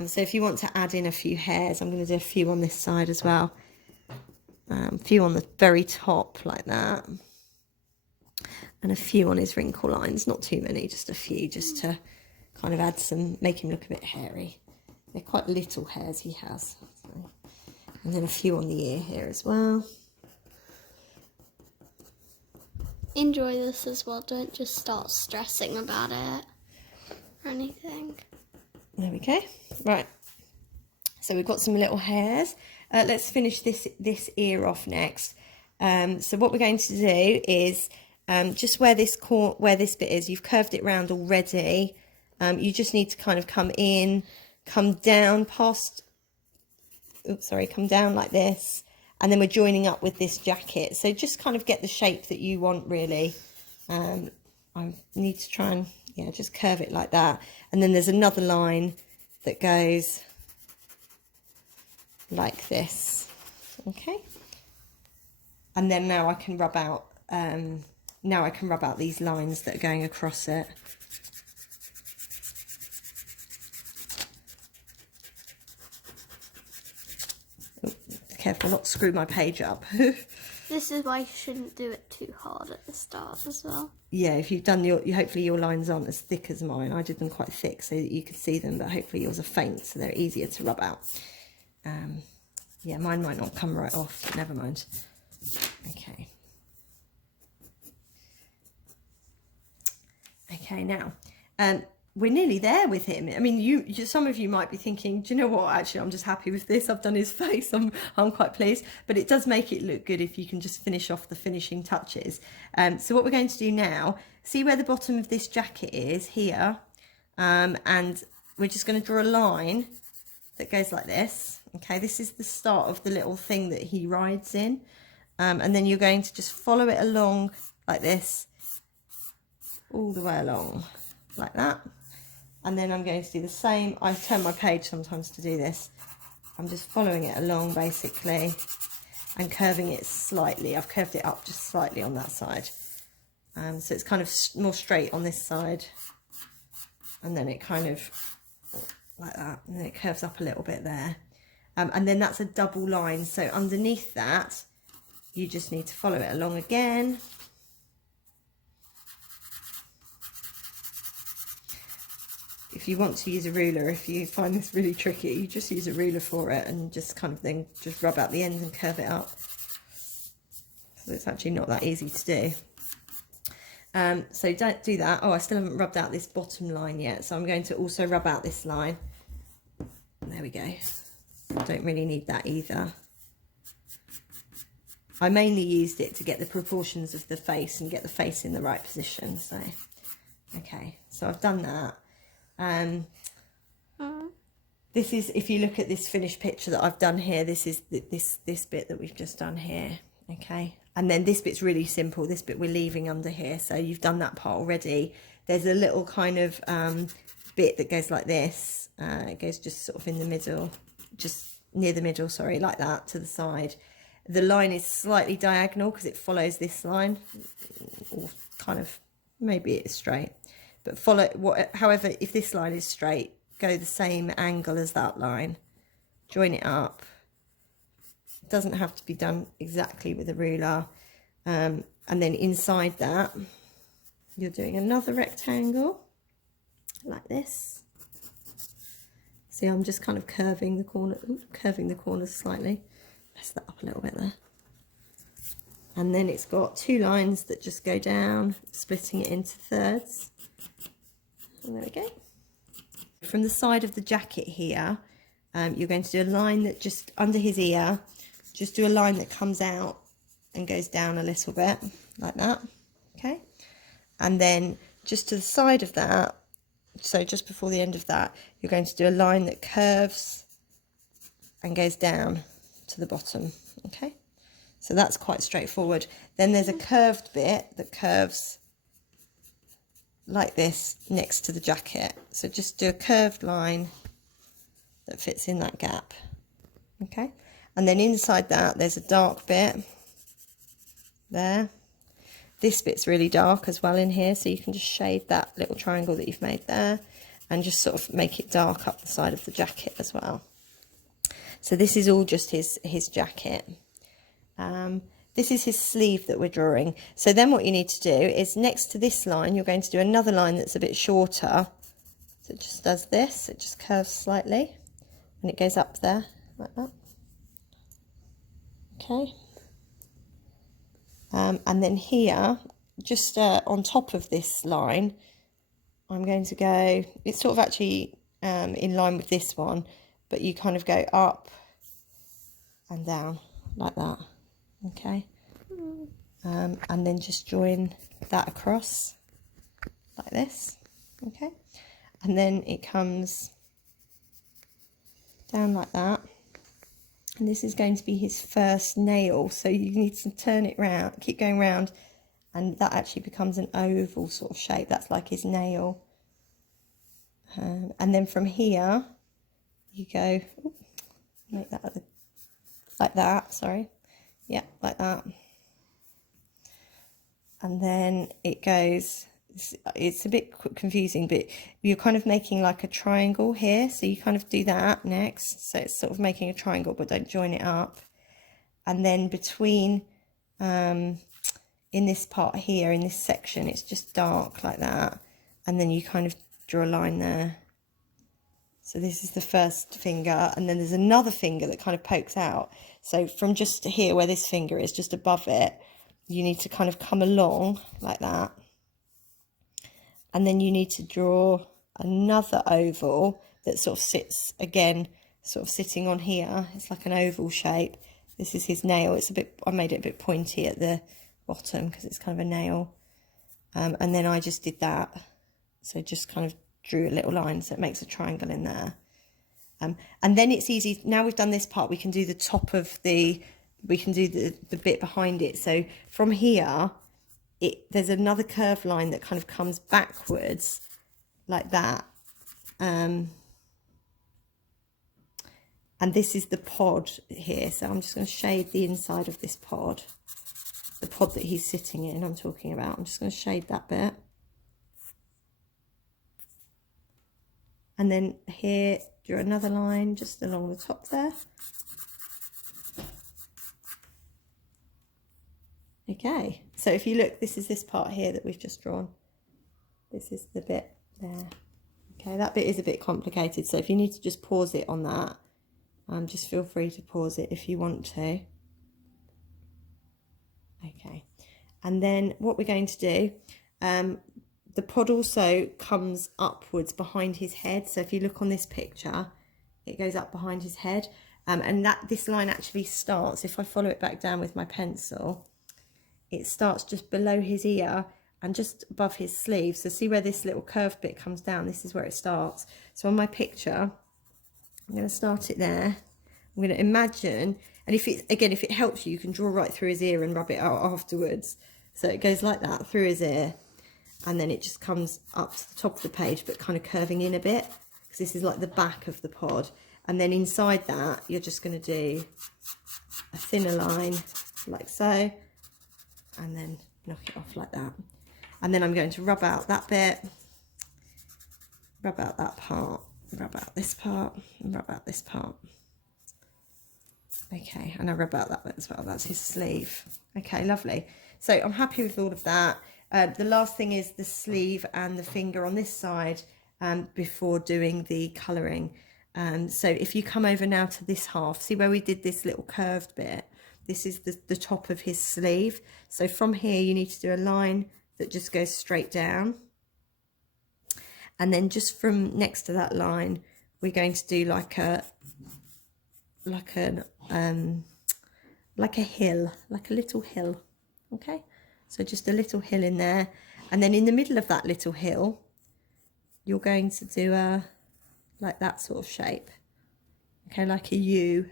So if you want to add in a few hairs, I'm going to do a few on this side as well. A few on the very top like that. And a few on his wrinkle lines, not too many, just a few, just to kind of add some, make him look a bit hairy. They're quite little hairs he has. So. And then a few on the ear here as well. Enjoy this as well, don't just start stressing about it or anything. There we go. Right. So we've got some little hairs. Let's finish this ear off next. So what we're going to do is just where this bit is, you've curved it round already. You just need to kind of come in, come down past, come down like this, and then we're joining up with this jacket. So just kind of get the shape that you want, really. I need to try and, yeah, just curve it like that. And then there's another line that goes like this, okay? And then now I can rub out, these lines that are going across it. Careful not to screw my page up. This is why you shouldn't do it too hard at the start as well. Yeah, if you've done hopefully your lines aren't as thick as mine. I did them quite thick so that you could see them, but hopefully yours are faint so they're easier to rub out. Yeah, mine might not come right off, but never mind. Okay. Okay, now, we're nearly there with him. I mean, some of you might be thinking, do you know what, actually, I'm just happy with this. I've done his face. I'm quite pleased. But it does make it look good if you can just finish off the finishing touches. So what we're going to do now, see where the bottom of this jacket is here. And we're just going to draw a line that goes like this. Okay, this is the start of the little thing that he rides in. And then you're going to just follow it along like this, all the way along, like that. And then I'm going to do the same. I turn my page sometimes to do this. I'm just following it along basically and curving it slightly. I've curved it up just slightly on that side. So it's kind of more straight on this side. And then it kind of like that. And then it curves up a little bit there. And then that's a double line. So underneath that, you just need to follow it along again. If you want to use a ruler, if you find this really tricky, you just use a ruler for it and just kind of then just rub out the ends and curve it up. So it's actually not that easy to do. So don't do that. Oh, I still haven't rubbed out this bottom line yet. So I'm going to also rub out this line. There we go. Don't really need that either. I mainly used it to get the proportions of the face and get the face in the right position. So, okay, so I've done that. This is, if you look at this finished picture that I've done here, this is this bit that we've just done here, okay? And then this bit's really simple. This bit we're leaving under here, so you've done that part already. There's a little kind of bit that goes like this. It goes just sort of in the middle, just near the middle, sorry, like that, to the side. The line is slightly diagonal because it follows this line, or kind of maybe it's straight, but follow however, if this line is straight, go the same angle as that line, join it up. It doesn't have to be done exactly with a ruler. And then inside that, you're doing another rectangle like this. See, I'm just kind of curving the corners slightly. Mess that up a little bit there. And then it's got two lines that just go down, splitting it into thirds. And there we go. From the side of the jacket here, you're going to do a line that just under his ear, just do a line that comes out and goes down a little bit like that. Okay. And then just to the side of that, so just before the end of that, you're going to do a line that curves and goes down to the bottom. Okay. So that's quite straightforward. Then there's a curved bit that curves like this next to the jacket. So just do a curved line that fits in that gap. Okay. And then inside that, there's a dark bit there. This bit's really dark as well in here, so you can just shade that little triangle that you've made there and just sort of make it dark up the side of the jacket as well. So this is all just his jacket. This is his sleeve that we're drawing. So then what you need to do is next to this line, you're going to do another line that's a bit shorter. So it just does this, it just curves slightly and it goes up there like that. Okay. And then here, just on top of this line, I'm going to go, it's sort of actually in line with this one, but you kind of go up and down like that. Okay. And then just join that across like this. Okay. And then it comes down like that. And this is going to be his first nail, so you need to turn it round, keep going round, and that actually becomes an oval sort of shape. That's like his nail. And then from here you go, make that like that, sorry, yeah, like that. And then it goes, it's a bit confusing, but you're kind of making like a triangle here, so you kind of do that next, so it's sort of making a triangle but don't join it up. And then between in this part here, in this section, it's just dark like that, and then you kind of draw a line there. So this is the first finger, and then there's another finger that kind of pokes out. So from just here where this finger is, just above it, you need to kind of come along like that. And then you need to draw another oval that sort of sits, again, sort of sitting on here. It's like an oval shape. This is his nail. It's a bit, I made it a bit pointy at the bottom because it's kind of a nail. And then I just did that. So just kind of drew a little line so it makes a triangle in there. And then it's easy. Now we've done this part, we can do the top of the, we can do the bit behind it. So from here, there's another curved line that kind of comes backwards like that. And this is the pod here. So I'm just going to shade the inside of this pod, the pod that he's sitting in, I'm talking about. I'm just going to shade that bit. And then here, draw another line just along the top there. Okay, so if you look, this is this part here that we've just drawn. This is the bit there. Okay, that bit is a bit complicated, so if you need to just pause it on that, just feel free to pause it if you want to. Okay, and then what we're going to do, the pod also comes upwards behind his head. So if you look on this picture, it goes up behind his head, and this line actually starts, if I follow it back down with my pencil, it starts just below his ear and just above his sleeve. So see where this little curved bit comes down, this is where it starts. So on my picture, I'm going to start it there. I'm going to imagine, and if it helps you, you can draw right through his ear and rub it out afterwards. So it goes like that through his ear, and then it just comes up to the top of the page, but kind of curving in a bit, because this is like the back of the pod. And then inside that, you're just going to do a thinner line like so, and then knock it off like that. And then I'm going to rub out that bit, rub out that part, rub out this part, and rub out this part. Okay, and I rub out that bit as well. That's his sleeve. Okay, lovely. So I'm happy with all of that. The last thing is the sleeve and the finger on this side before doing the colouring. So if you come over now to this half, see where we did this little curved bit? This is the top of his sleeve. So from here you need to do a line that just goes straight down. And then just from next to that line, we're going to do like a hill, like a little hill. Okay, so just a little hill in there, and then in the middle of that little hill you're going to do a like that sort of shape, okay, like a U,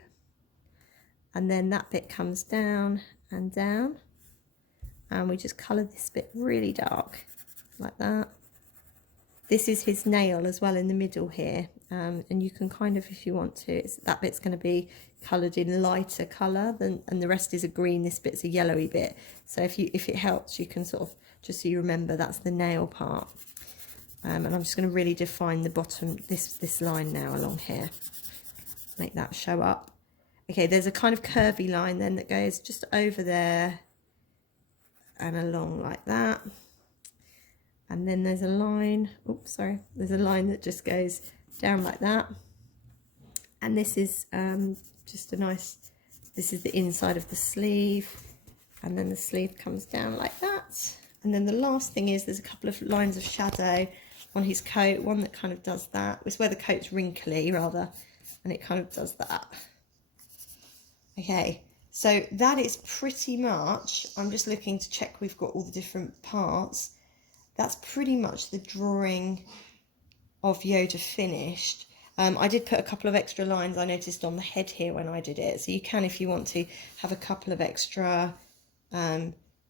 and then that bit comes down and down, and we just colour this bit really dark like that. This is his nail as well in the middle here, and you can kind of, if you want to, that bit's going to be coloured in lighter colour than, and the rest is a green. This bit's a yellowy bit. So if it helps, you can sort of, just so you remember, that's the nail part. And I'm just going to really define the bottom, this line now along here, make that show up. Okay, there's a kind of curvy line then that goes just over there and along like that. And then there's a line, oops, sorry, there's a line that just goes down like that. And this is just a nice, this is the inside of the sleeve. And then the sleeve comes down like that. And then the last thing is there's a couple of lines of shadow on his coat, one that kind of does that. It's where the coat's wrinkly rather, and it kind of does that. Okay, so that is pretty much, I'm just looking to check we've got all the different parts. That's pretty much the drawing of Yoda finished. I did put a couple of extra lines I noticed on the head here when I did it. So you can, if you want to, have a couple of extra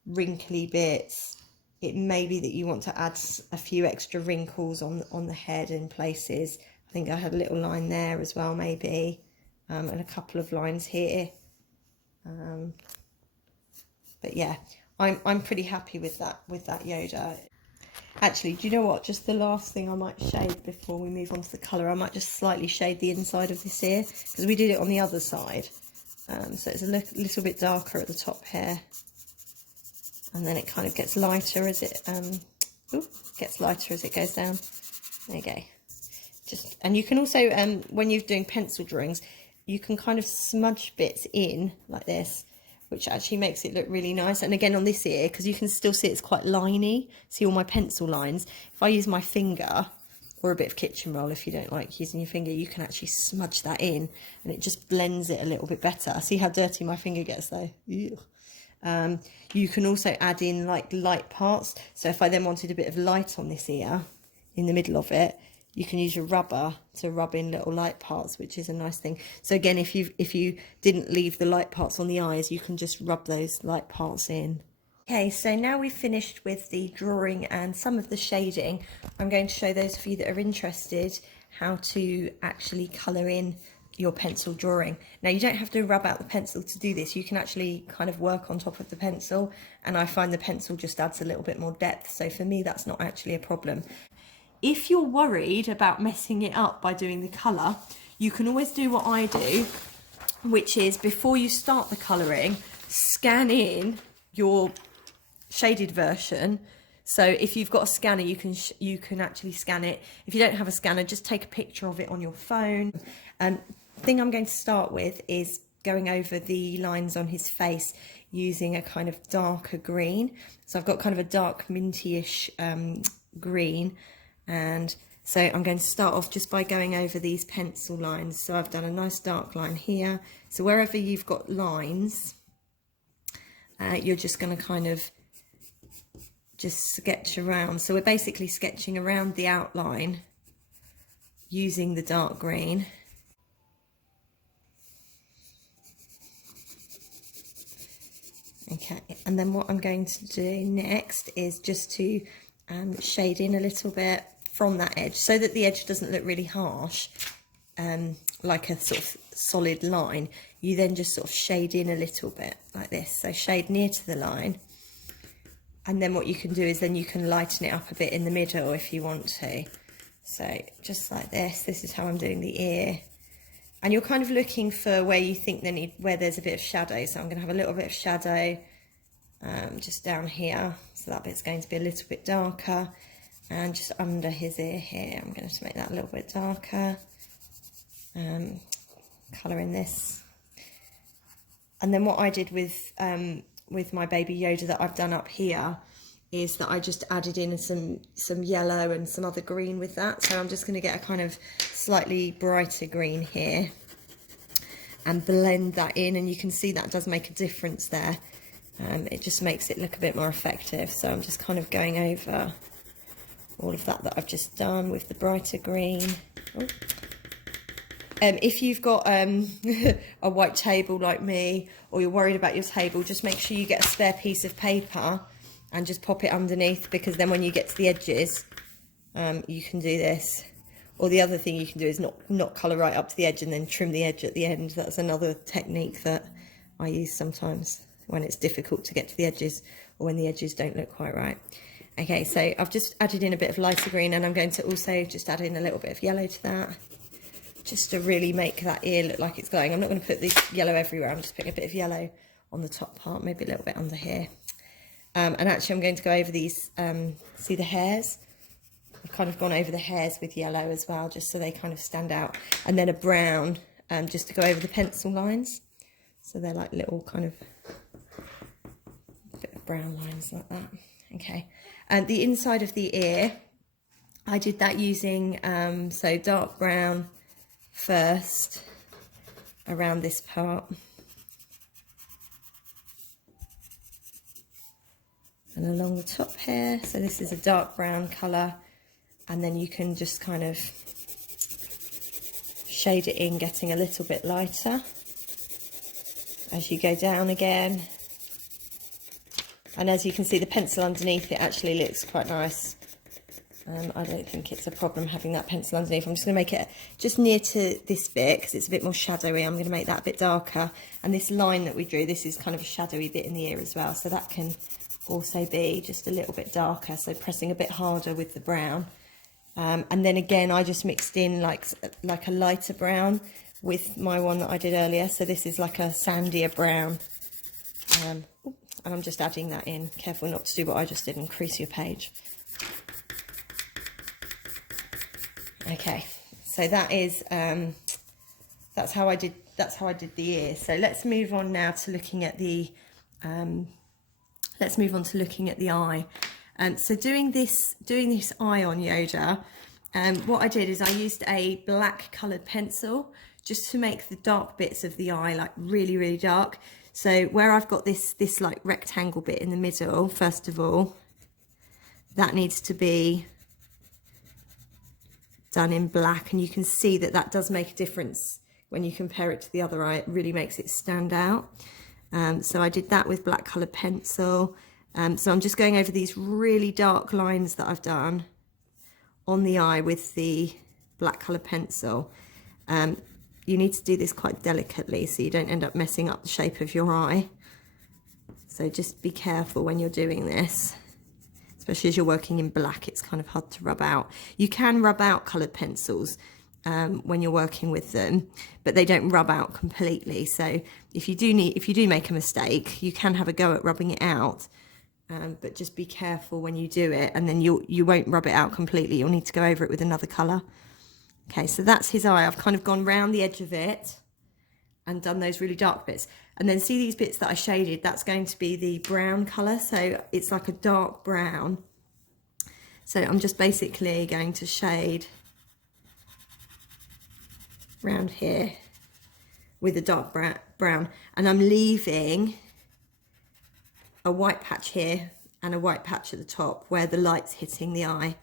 wrinkly bits. It may be that you want to add a few extra wrinkles on the head in places. I think I had a little line there as well, maybe, and a couple of lines here. But yeah, I'm pretty happy with that Yoda. Actually, do you know what? Just the last thing I might shade before we move on to the colour, I might just slightly shade the inside of this ear, because we did it on the other side. So it's a little bit darker at the top here. And then it kind of gets lighter as it gets lighter as it goes down. There you go. And you can also, when you're doing pencil drawings, you can kind of smudge bits in like this, which actually makes it look really nice. And again on this ear, because you can still see it's quite liney, see all my pencil lines. If I use my finger, or a bit of kitchen roll if you don't like using your finger, you can actually smudge that in and it just blends it a little bit better. See how dirty my finger gets though? You can also add in like light parts. So if I then wanted a bit of light on this ear, in the middle of it, you can use your rubber to rub in little light parts, which is a nice thing. So again, if you didn't leave the light parts on the eyes, you can just rub those light parts in. Okay, so now we've finished with the drawing and some of the shading. I'm going to show those of you that are interested how to actually colour in your pencil drawing. Now you don't have to rub out the pencil to do this. You can actually kind of work on top of the pencil, and I find the pencil just adds a little bit more depth. So for me, that's not actually a problem. If you're worried about messing it up by doing the colour, you can always do what I do, which is before you start the colouring, scan in your shaded version. So if you've got a scanner, you can actually scan it. If you don't have a scanner, just take a picture of it on your phone. The thing I'm going to start with is going over the lines on his face using a kind of darker green. So I've got kind of a dark minty-ish green. And so I'm going to start off just by going over these pencil lines. So I've done a nice dark line here. So wherever you've got lines, you're just going to kind of just sketch around. So we're basically sketching around the outline using the dark green. Okay, and then what I'm going to do next is just to shade in a little bit from that edge so that the edge doesn't look really harsh, like a sort of solid line. You then just sort of shade in a little bit like this. So shade near to the line, And then what you can do is then you can lighten it up a bit in the middle if you want to. So just like this, this is how I'm doing the ear. And you're kind of looking for where you think where there's a bit of shadow. So I'm going to have a little bit of shadow just down here. So that bit's going to be a little bit darker. And just under his ear here, I'm going to make that a little bit darker. Colour in this. And then what I did with my baby Yoda that I've done up here is that I just added in some yellow and some other green with that. So I'm just going to get a kind of slightly brighter green here and blend that in, and you can see that does make a difference there. It just makes it look a bit more effective. So I'm just kind of going over all of that I've just done with the brighter green. Oh. If you've got a white table like me, or you're worried about your table, just make sure you get a spare piece of paper and just pop it underneath, because then when you get to the edges, you can do this. Or the other thing you can do is not colour right up to the edge and then trim the edge at the end. That's another technique that I use sometimes when it's difficult to get to the edges, or when the edges don't look quite right. Okay, so I've just added in a bit of lighter green, and I'm going to also just add in a little bit of yellow to that, just to really make that ear look like it's glowing. I'm not going to put this yellow everywhere, I'm just putting a bit of yellow on the top part, maybe a little bit under here. And actually I'm going to go over these, see the hairs? I've kind of gone over the hairs with yellow as well, just so they kind of stand out. And then a brown, just to go over the pencil lines. So they're like little kind of bit of brown lines like that. Okay, and the inside of the ear, I did that using, so dark brown first around this part, and along the top here. So this is a dark brown colour, and then you can just kind of shade it in, getting a little bit lighter as you go down again. And as you can see, the pencil underneath it actually looks quite nice. I don't think it's a problem having that pencil underneath. I'm just going to make it just near to this bit because it's a bit more shadowy. I'm going to make that a bit darker. And this line that we drew, this is kind of a shadowy bit in the ear as well. So that can also be just a little bit darker. So pressing a bit harder with the brown. And then again, I just mixed in like a lighter brown with my one that I did earlier. So this is like a Sandia Brown. And I'm just adding that in. Careful not to do what I just did and crease your page. Okay, so that is that's how I did the ear. So let's move on now to looking at the eye. So doing this eye on Yoda, what I did is I used a black coloured pencil just to make the dark bits of the eye like really, really dark. So where I've got this like rectangle bit in the middle, first of all, that needs to be done in black, and you can see that that does make a difference when you compare it to the other eye. It really makes it stand out. So I did that with black coloured pencil. So I'm just going over these really dark lines that I've done on the eye with the black coloured pencil. You need to do this quite delicately so you don't end up messing up the shape of your eye. So just be careful when you're doing this. Especially as you're working in black, it's kind of hard to rub out. You can rub out coloured pencils when you're working with them, but they don't rub out completely. So if you do make a mistake, you can have a go at rubbing it out, but just be careful when you do it, and then you won't rub it out completely. You'll need to go over it with another colour. Okay, so that's his eye. I've kind of gone round the edge of it and done those really dark bits. And then see these bits that I shaded, that's going to be the brown colour. So it's like a dark brown. So I'm just basically going to shade around here with a dark brown. And I'm leaving a white patch here and a white patch at the top where the light's hitting the eye.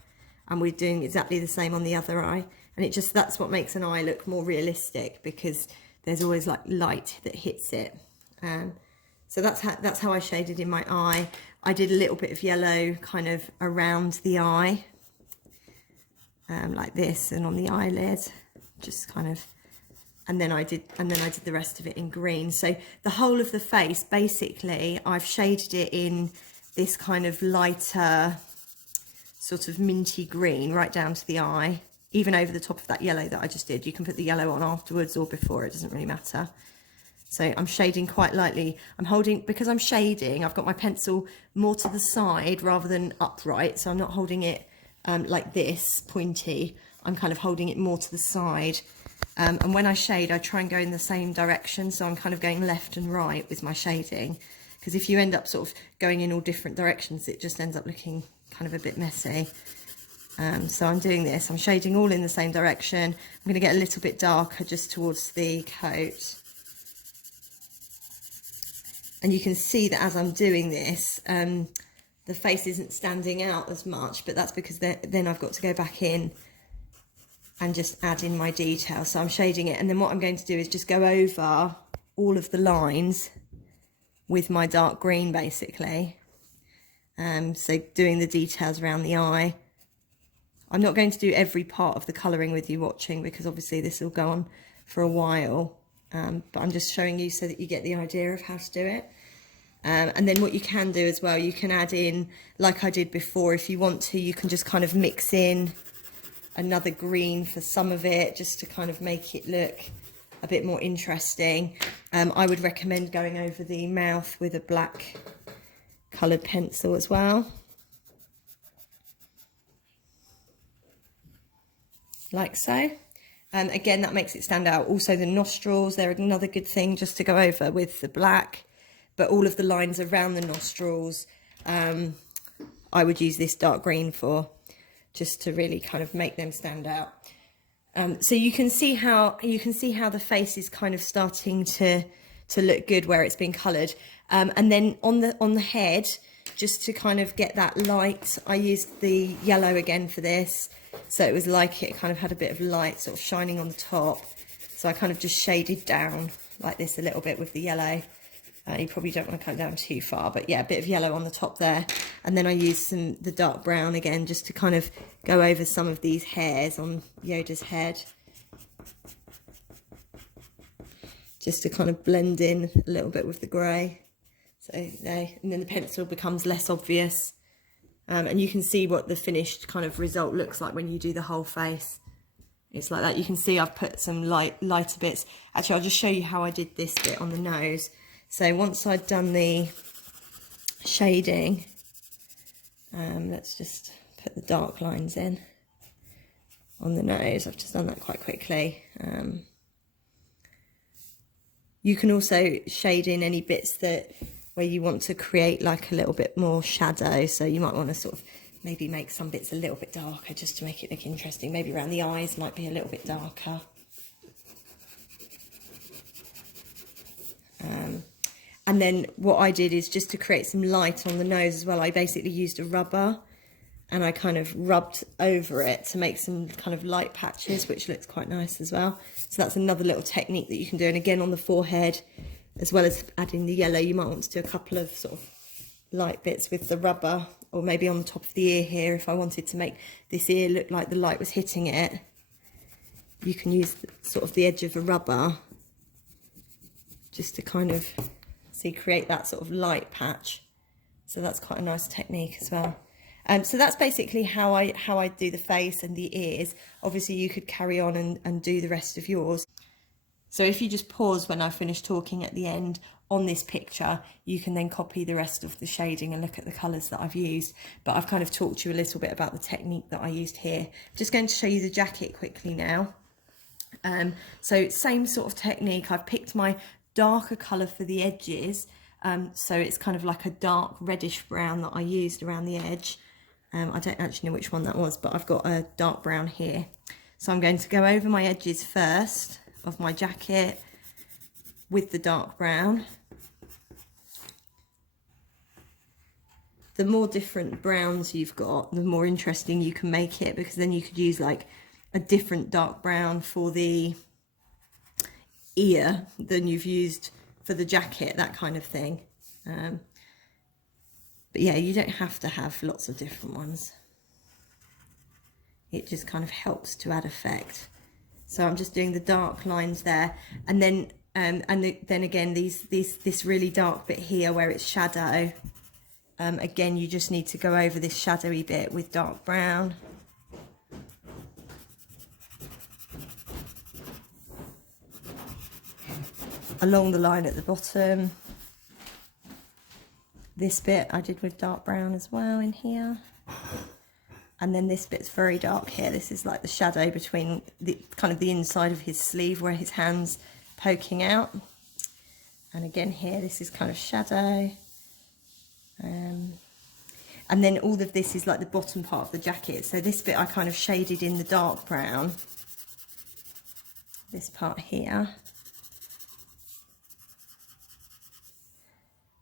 And we're doing exactly the same on the other eye. And that's what makes an eye look more realistic, because there's always like light that hits it. So that's how I shaded in my eye. I did a little bit of yellow kind of around the eye, like this, and on the eyelid, just kind of, and then I did the rest of it in green. So the whole of the face, basically, I've shaded it in this kind of lighter sort of minty green right down to the eye, even over the top of that yellow that I just did. You can put the yellow on afterwards or before, it doesn't really matter. So I'm shading quite lightly. I'm holding, because I'm shading, I've got my pencil more to the side rather than upright. So I'm not holding it like this, pointy. I'm kind of holding it more to the side. And when I shade, I try and go in the same direction. So I'm kind of going left and right with my shading. Because if you end up sort of going in all different directions, it just ends up looking kind of a bit messy. So I'm doing this. I'm shading all in the same direction. I'm going to get a little bit darker just towards the coat. And you can see that as I'm doing this, the face isn't standing out as much, but that's because then I've got to go back in and just add in my detail. So I'm shading it, and then what I'm going to do is just go over all of the lines with my dark green, basically. So doing the details around the eye. I'm not going to do every part of the colouring with you watching, because obviously this will go on for a while. But I'm just showing you so that you get the idea of how to do it. And then what you can do as well, you can add in, like I did before, if you want to, you can just kind of mix in another green for some of it, just to kind of make it look a bit more interesting. I would recommend going over the mouth with a black coloured pencil as well. Like so. Again, that makes it stand out. Also the nostrils, they're another good thing just to go over with the black, but all of the lines around the nostrils, I would use this dark green for, just to really kind of make them stand out. So you can see how the face is kind of starting to look good where it's been coloured. And then on the head, just to kind of get that light, I used the yellow again for this. So it was like it kind of had a bit of light sort of shining on the top. So I kind of just shaded down like this a little bit with the yellow. You probably don't want to come down too far, but yeah, a bit of yellow on the top there. And then I used the dark brown again, just to kind of go over some of these hairs on Yoda's head. Just to kind of blend in a little bit with the grey. So there, and then the pencil becomes less obvious. And you can see what the finished kind of result looks like when you do the whole face. It's like that. You can see I've put some lighter bits. Actually, I'll just show you how I did this bit on the nose. So once I'd done the shading, let's just put the dark lines in on the nose. I've just done that quite quickly. You can also shade in any bits where you want to create like a little bit more shadow. So you might want to sort of maybe make some bits a little bit darker just to make it look interesting. Maybe around the eyes might be a little bit darker. And then what I did is, just to create some light on the nose as well, I basically used a rubber and I kind of rubbed over it to make some kind of light patches, which looks quite nice as well. So that's another little technique that you can do. And again, on the forehead, as well as adding the yellow, you might want to do a couple of sort of light bits with the rubber, or maybe on the top of the ear here, if I wanted to make this ear look like the light was hitting it. You can use sort of the edge of a rubber just to kind of create that sort of light patch. So that's quite a nice technique as well. So that's basically how I do the face and the ears. Obviously you could carry on and do the rest of yours. So if you just pause when I finish talking at the end on this picture, you can then copy the rest of the shading and look at the colours that I've used. But I've kind of talked to you a little bit about the technique that I used here. I'm just going to show you the jacket quickly now. So same sort of technique. I've picked my darker colour for the edges, so it's kind of like a dark reddish brown that I used around the edge. I don't actually know which one that was, but I've got a dark brown here. So I'm going to go over my edges first of my jacket with the dark brown. The more different browns you've got, the more interesting you can make it, because then you could use like a different dark brown for the ear than you've used for the jacket, that kind of thing. But yeah, you don't have to have lots of different ones. It just kind of helps to add effect. So I'm just doing the dark lines there, and then again this really dark bit here where it's shadow. Again, you just need to go over this shadowy bit with dark brown. Along the line at the bottom. This bit I did with dark brown as well in here. And then this bit's very dark here. This is like the shadow between the kind of the inside of his sleeve where his hand's poking out. And again here, this is kind of shadow. And then all of this is like the bottom part of the jacket. So this bit I kind of shaded in the dark brown. This part here.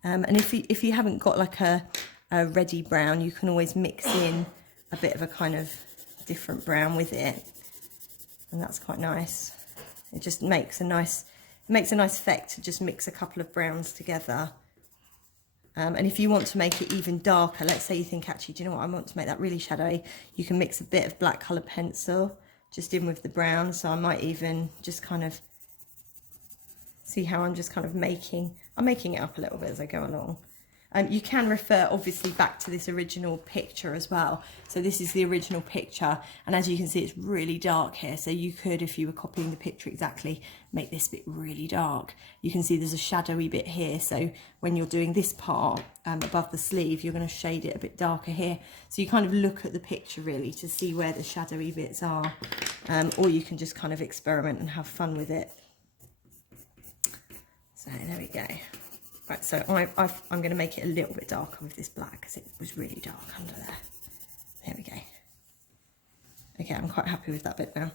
And if you haven't got like a ready brown, you can always mix in a bit of a kind of different brown with it, and that's quite nice. It just makes a nice effect to just mix a couple of browns together. And if you want to make it even darker, let's say you think, actually, do you know what, I want to make that really shadowy, you can mix a bit of black coloured pencil just in with the brown. So I might even just kind of see how I'm just kind of making it up a little bit as I go along. You can refer obviously back to this original picture as well. So this is the original picture, and as you can see, it's really dark here. So you could, if you were copying the picture exactly, make this bit really dark. You can see there's a shadowy bit here. So when you're doing this part above the sleeve, you're going to shade it a bit darker here. So you kind of look at the picture really to see where the shadowy bits are, or you can just kind of experiment and have fun with it. So there we go. Right, so I'm going to make it a little bit darker with this black because it was really dark under there. There we go. Okay, I'm quite happy with that bit now.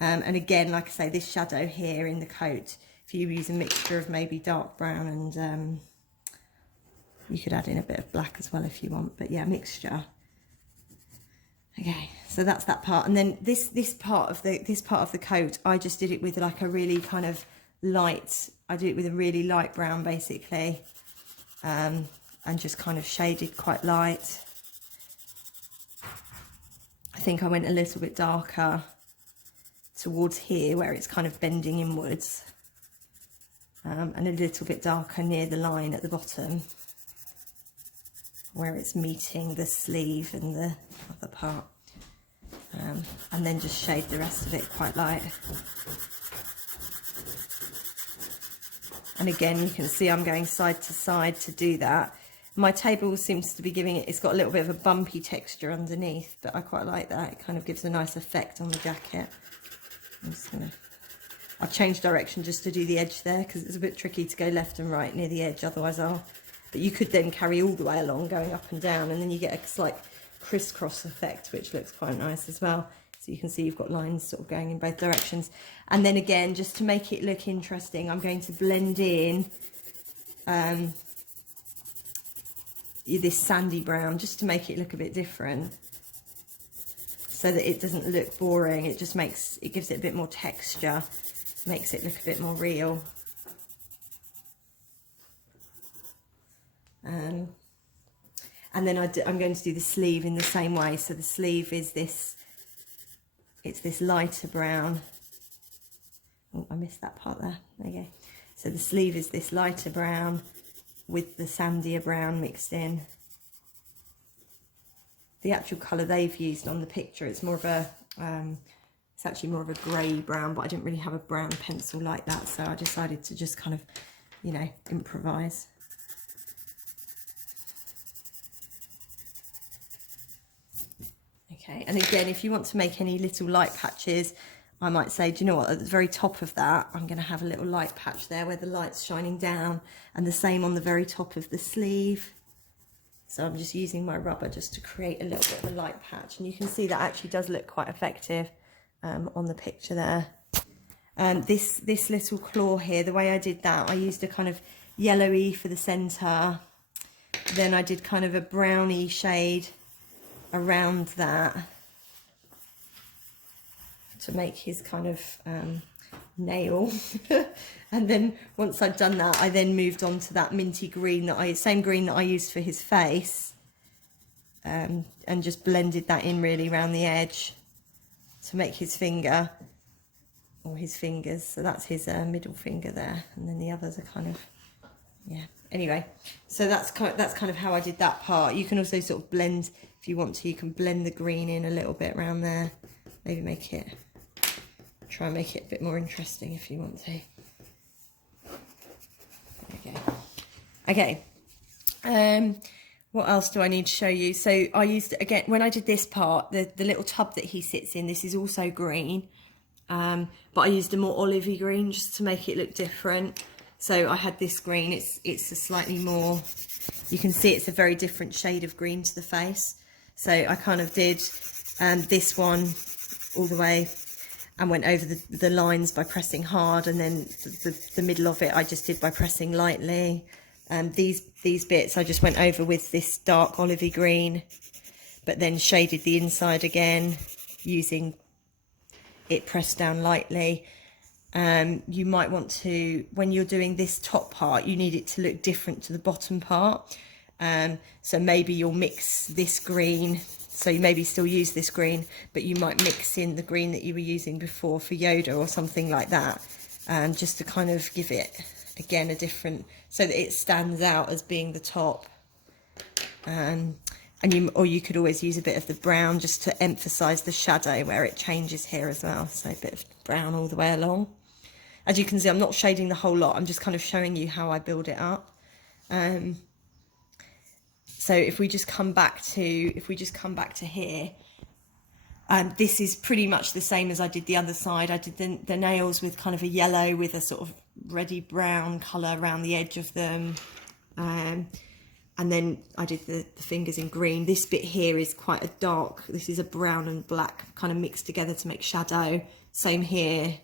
And again, like I say, this shadow here in the coat, if you use a mixture of maybe dark brown and you could add in a bit of black as well if you want, but yeah, mixture. Okay, so that's that part. And then this part of the coat, I just did it with like a really kind of light, I did it with a really light brown basically, and just kind of shaded quite light. I think I went a little bit darker towards here where it's kind of bending inwards, and a little bit darker near the line at the bottom where it's meeting the sleeve and the other part, and then just shade the rest of it quite light. And again, you can see I'm going side to side to do that. My table seems to be giving it, it's got a little bit of a bumpy texture underneath, but I quite like that. It kind of gives a nice effect on the jacket. I've changed direction just to do the edge there because it's a bit tricky to go left and right near the edge, otherwise but you could then carry all the way along going up and down, and then you get a slight crisscross effect, which looks quite nice as well. So you can see you've got lines sort of going in both directions. And then again, just to make it look interesting, I'm going to blend in this sandy brown just to make it look a bit different, so that it doesn't look boring. It just gives it a bit more texture, makes it look a bit more real. And then I'm going to do the sleeve in the same way. So the sleeve is it's this lighter brown. Oh, I missed that part there. There you go. So the sleeve is this lighter brown with the Sandia Brown mixed in. The actual colour they've used on the picture, it's more of a, it's actually more of a grey brown, but I didn't really have a brown pencil like that, so I decided to just kind of, you know, improvise. Okay, and again, if you want to make any little light patches, I might say, do you know what, at the very top of that, I'm going to have a little light patch there where the light's shining down, and the same on the very top of the sleeve. So I'm just using my rubber just to create a little bit of a light patch, and you can see that actually does look quite effective on the picture there. This little claw here, the way I did that, I used a kind of yellowy for the centre, then I did kind of a browny shade around that to make his kind of nail. And then once I'd done that, I then moved on to that minty green same green that I used for his face, and just blended that in really around the edge to make his finger, or his fingers. So that's his middle finger there, and then the others are kind of yeah. Anyway, so that's kind of how I did that part. You can also sort of blend, if you want to, you can blend the green in a little bit around there. Maybe try and make it a bit more interesting if you want to. Okay. What else do I need to show you? So I used, again, when I did this part, the little tub that he sits in, this is also green. But I used a more olivey green just to make it look different. So I had this green, it's a slightly more, you can see it's a very different shade of green to the face. So I kind of did this one all the way and went over the lines by pressing hard, and then the middle of it I just did by pressing lightly. These bits I just went over with this dark olivey green, but then shaded the inside again using it pressed down lightly. You might want to, when you're doing this top part, you need it to look different to the bottom part. So maybe you'll mix this green, so you maybe still use this green, but you might mix in the green that you were using before for Yoda or something like that, just to kind of give it, again, a different, so that it stands out as being the top. Or you could always use a bit of the brown just to emphasize the shadow where it changes here as well. So a bit of brown all the way along. As you can see, I'm not shading the whole lot. I'm just kind of showing you how I build it up. So if we just come back to here, this is pretty much the same as I did the other side. I did the nails with kind of a yellow with a sort of reddy brown colour around the edge of them. And then I did the fingers in green. This bit here is quite a dark, this is a brown and black kind of mixed together to make shadow. Same here,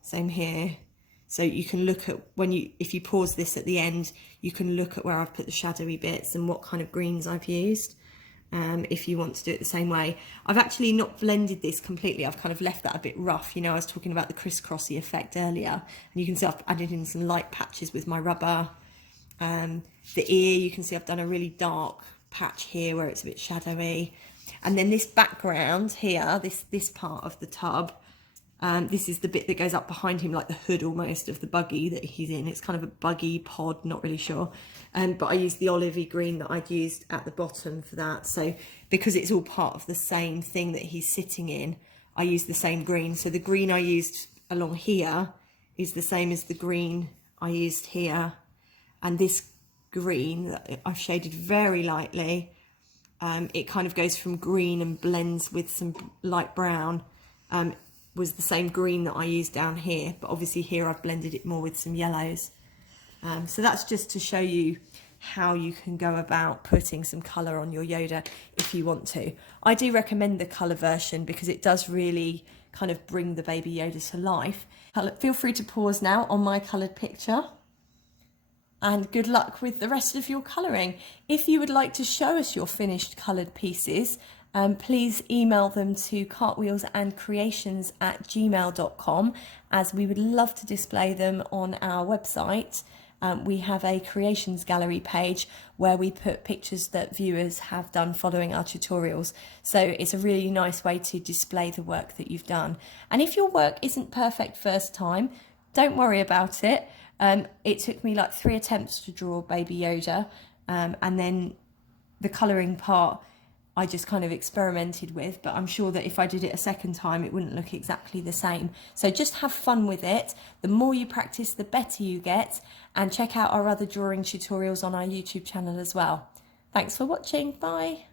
same here. So you can look at, if you pause this at the end, you can look at where I've put the shadowy bits and what kind of greens I've used. If you want to do it the same way. I've actually not blended this completely. I've kind of left that a bit rough. You know, I was talking about the crisscrossy effect earlier, and you can see I've added in some light patches with my rubber. The ear, you can see I've done a really dark patch here where it's a bit shadowy. And then this background here, this part of the tub, this is the bit that goes up behind him, like the hood almost of the buggy that he's in. It's kind of a buggy pod, not really sure. But I used the olivey green that I'd used at the bottom for that. So because it's all part of the same thing that he's sitting in, I used the same green. So the green I used along here is the same as the green I used here. And this green that I've shaded very lightly, it kind of goes from green and blends with some light brown, was the same green that I used down here, but obviously here I've blended it more with some yellows. So that's just to show you how you can go about putting some colour on your Yoda if you want to. I do recommend the colour version because it does really kind of bring the baby Yoda to life. Feel free to pause now on my coloured picture. And good luck with the rest of your colouring. If you would like to show us your finished coloured pieces, please email them to cartwheelsandcreations@gmail.com, as we would love to display them on our website. We have a creations gallery page where we put pictures that viewers have done following our tutorials. So it's a really nice way to display the work that you've done. And if your work isn't perfect first time, don't worry about it. It took me like 3 attempts to draw Baby Yoda, and then the colouring part I just kind of experimented with, but I'm sure that if I did it a second time it wouldn't look exactly the same. So just have fun with it. The more you practice, the better you get, and check out our other drawing tutorials on our YouTube channel as well. Thanks for watching. Bye.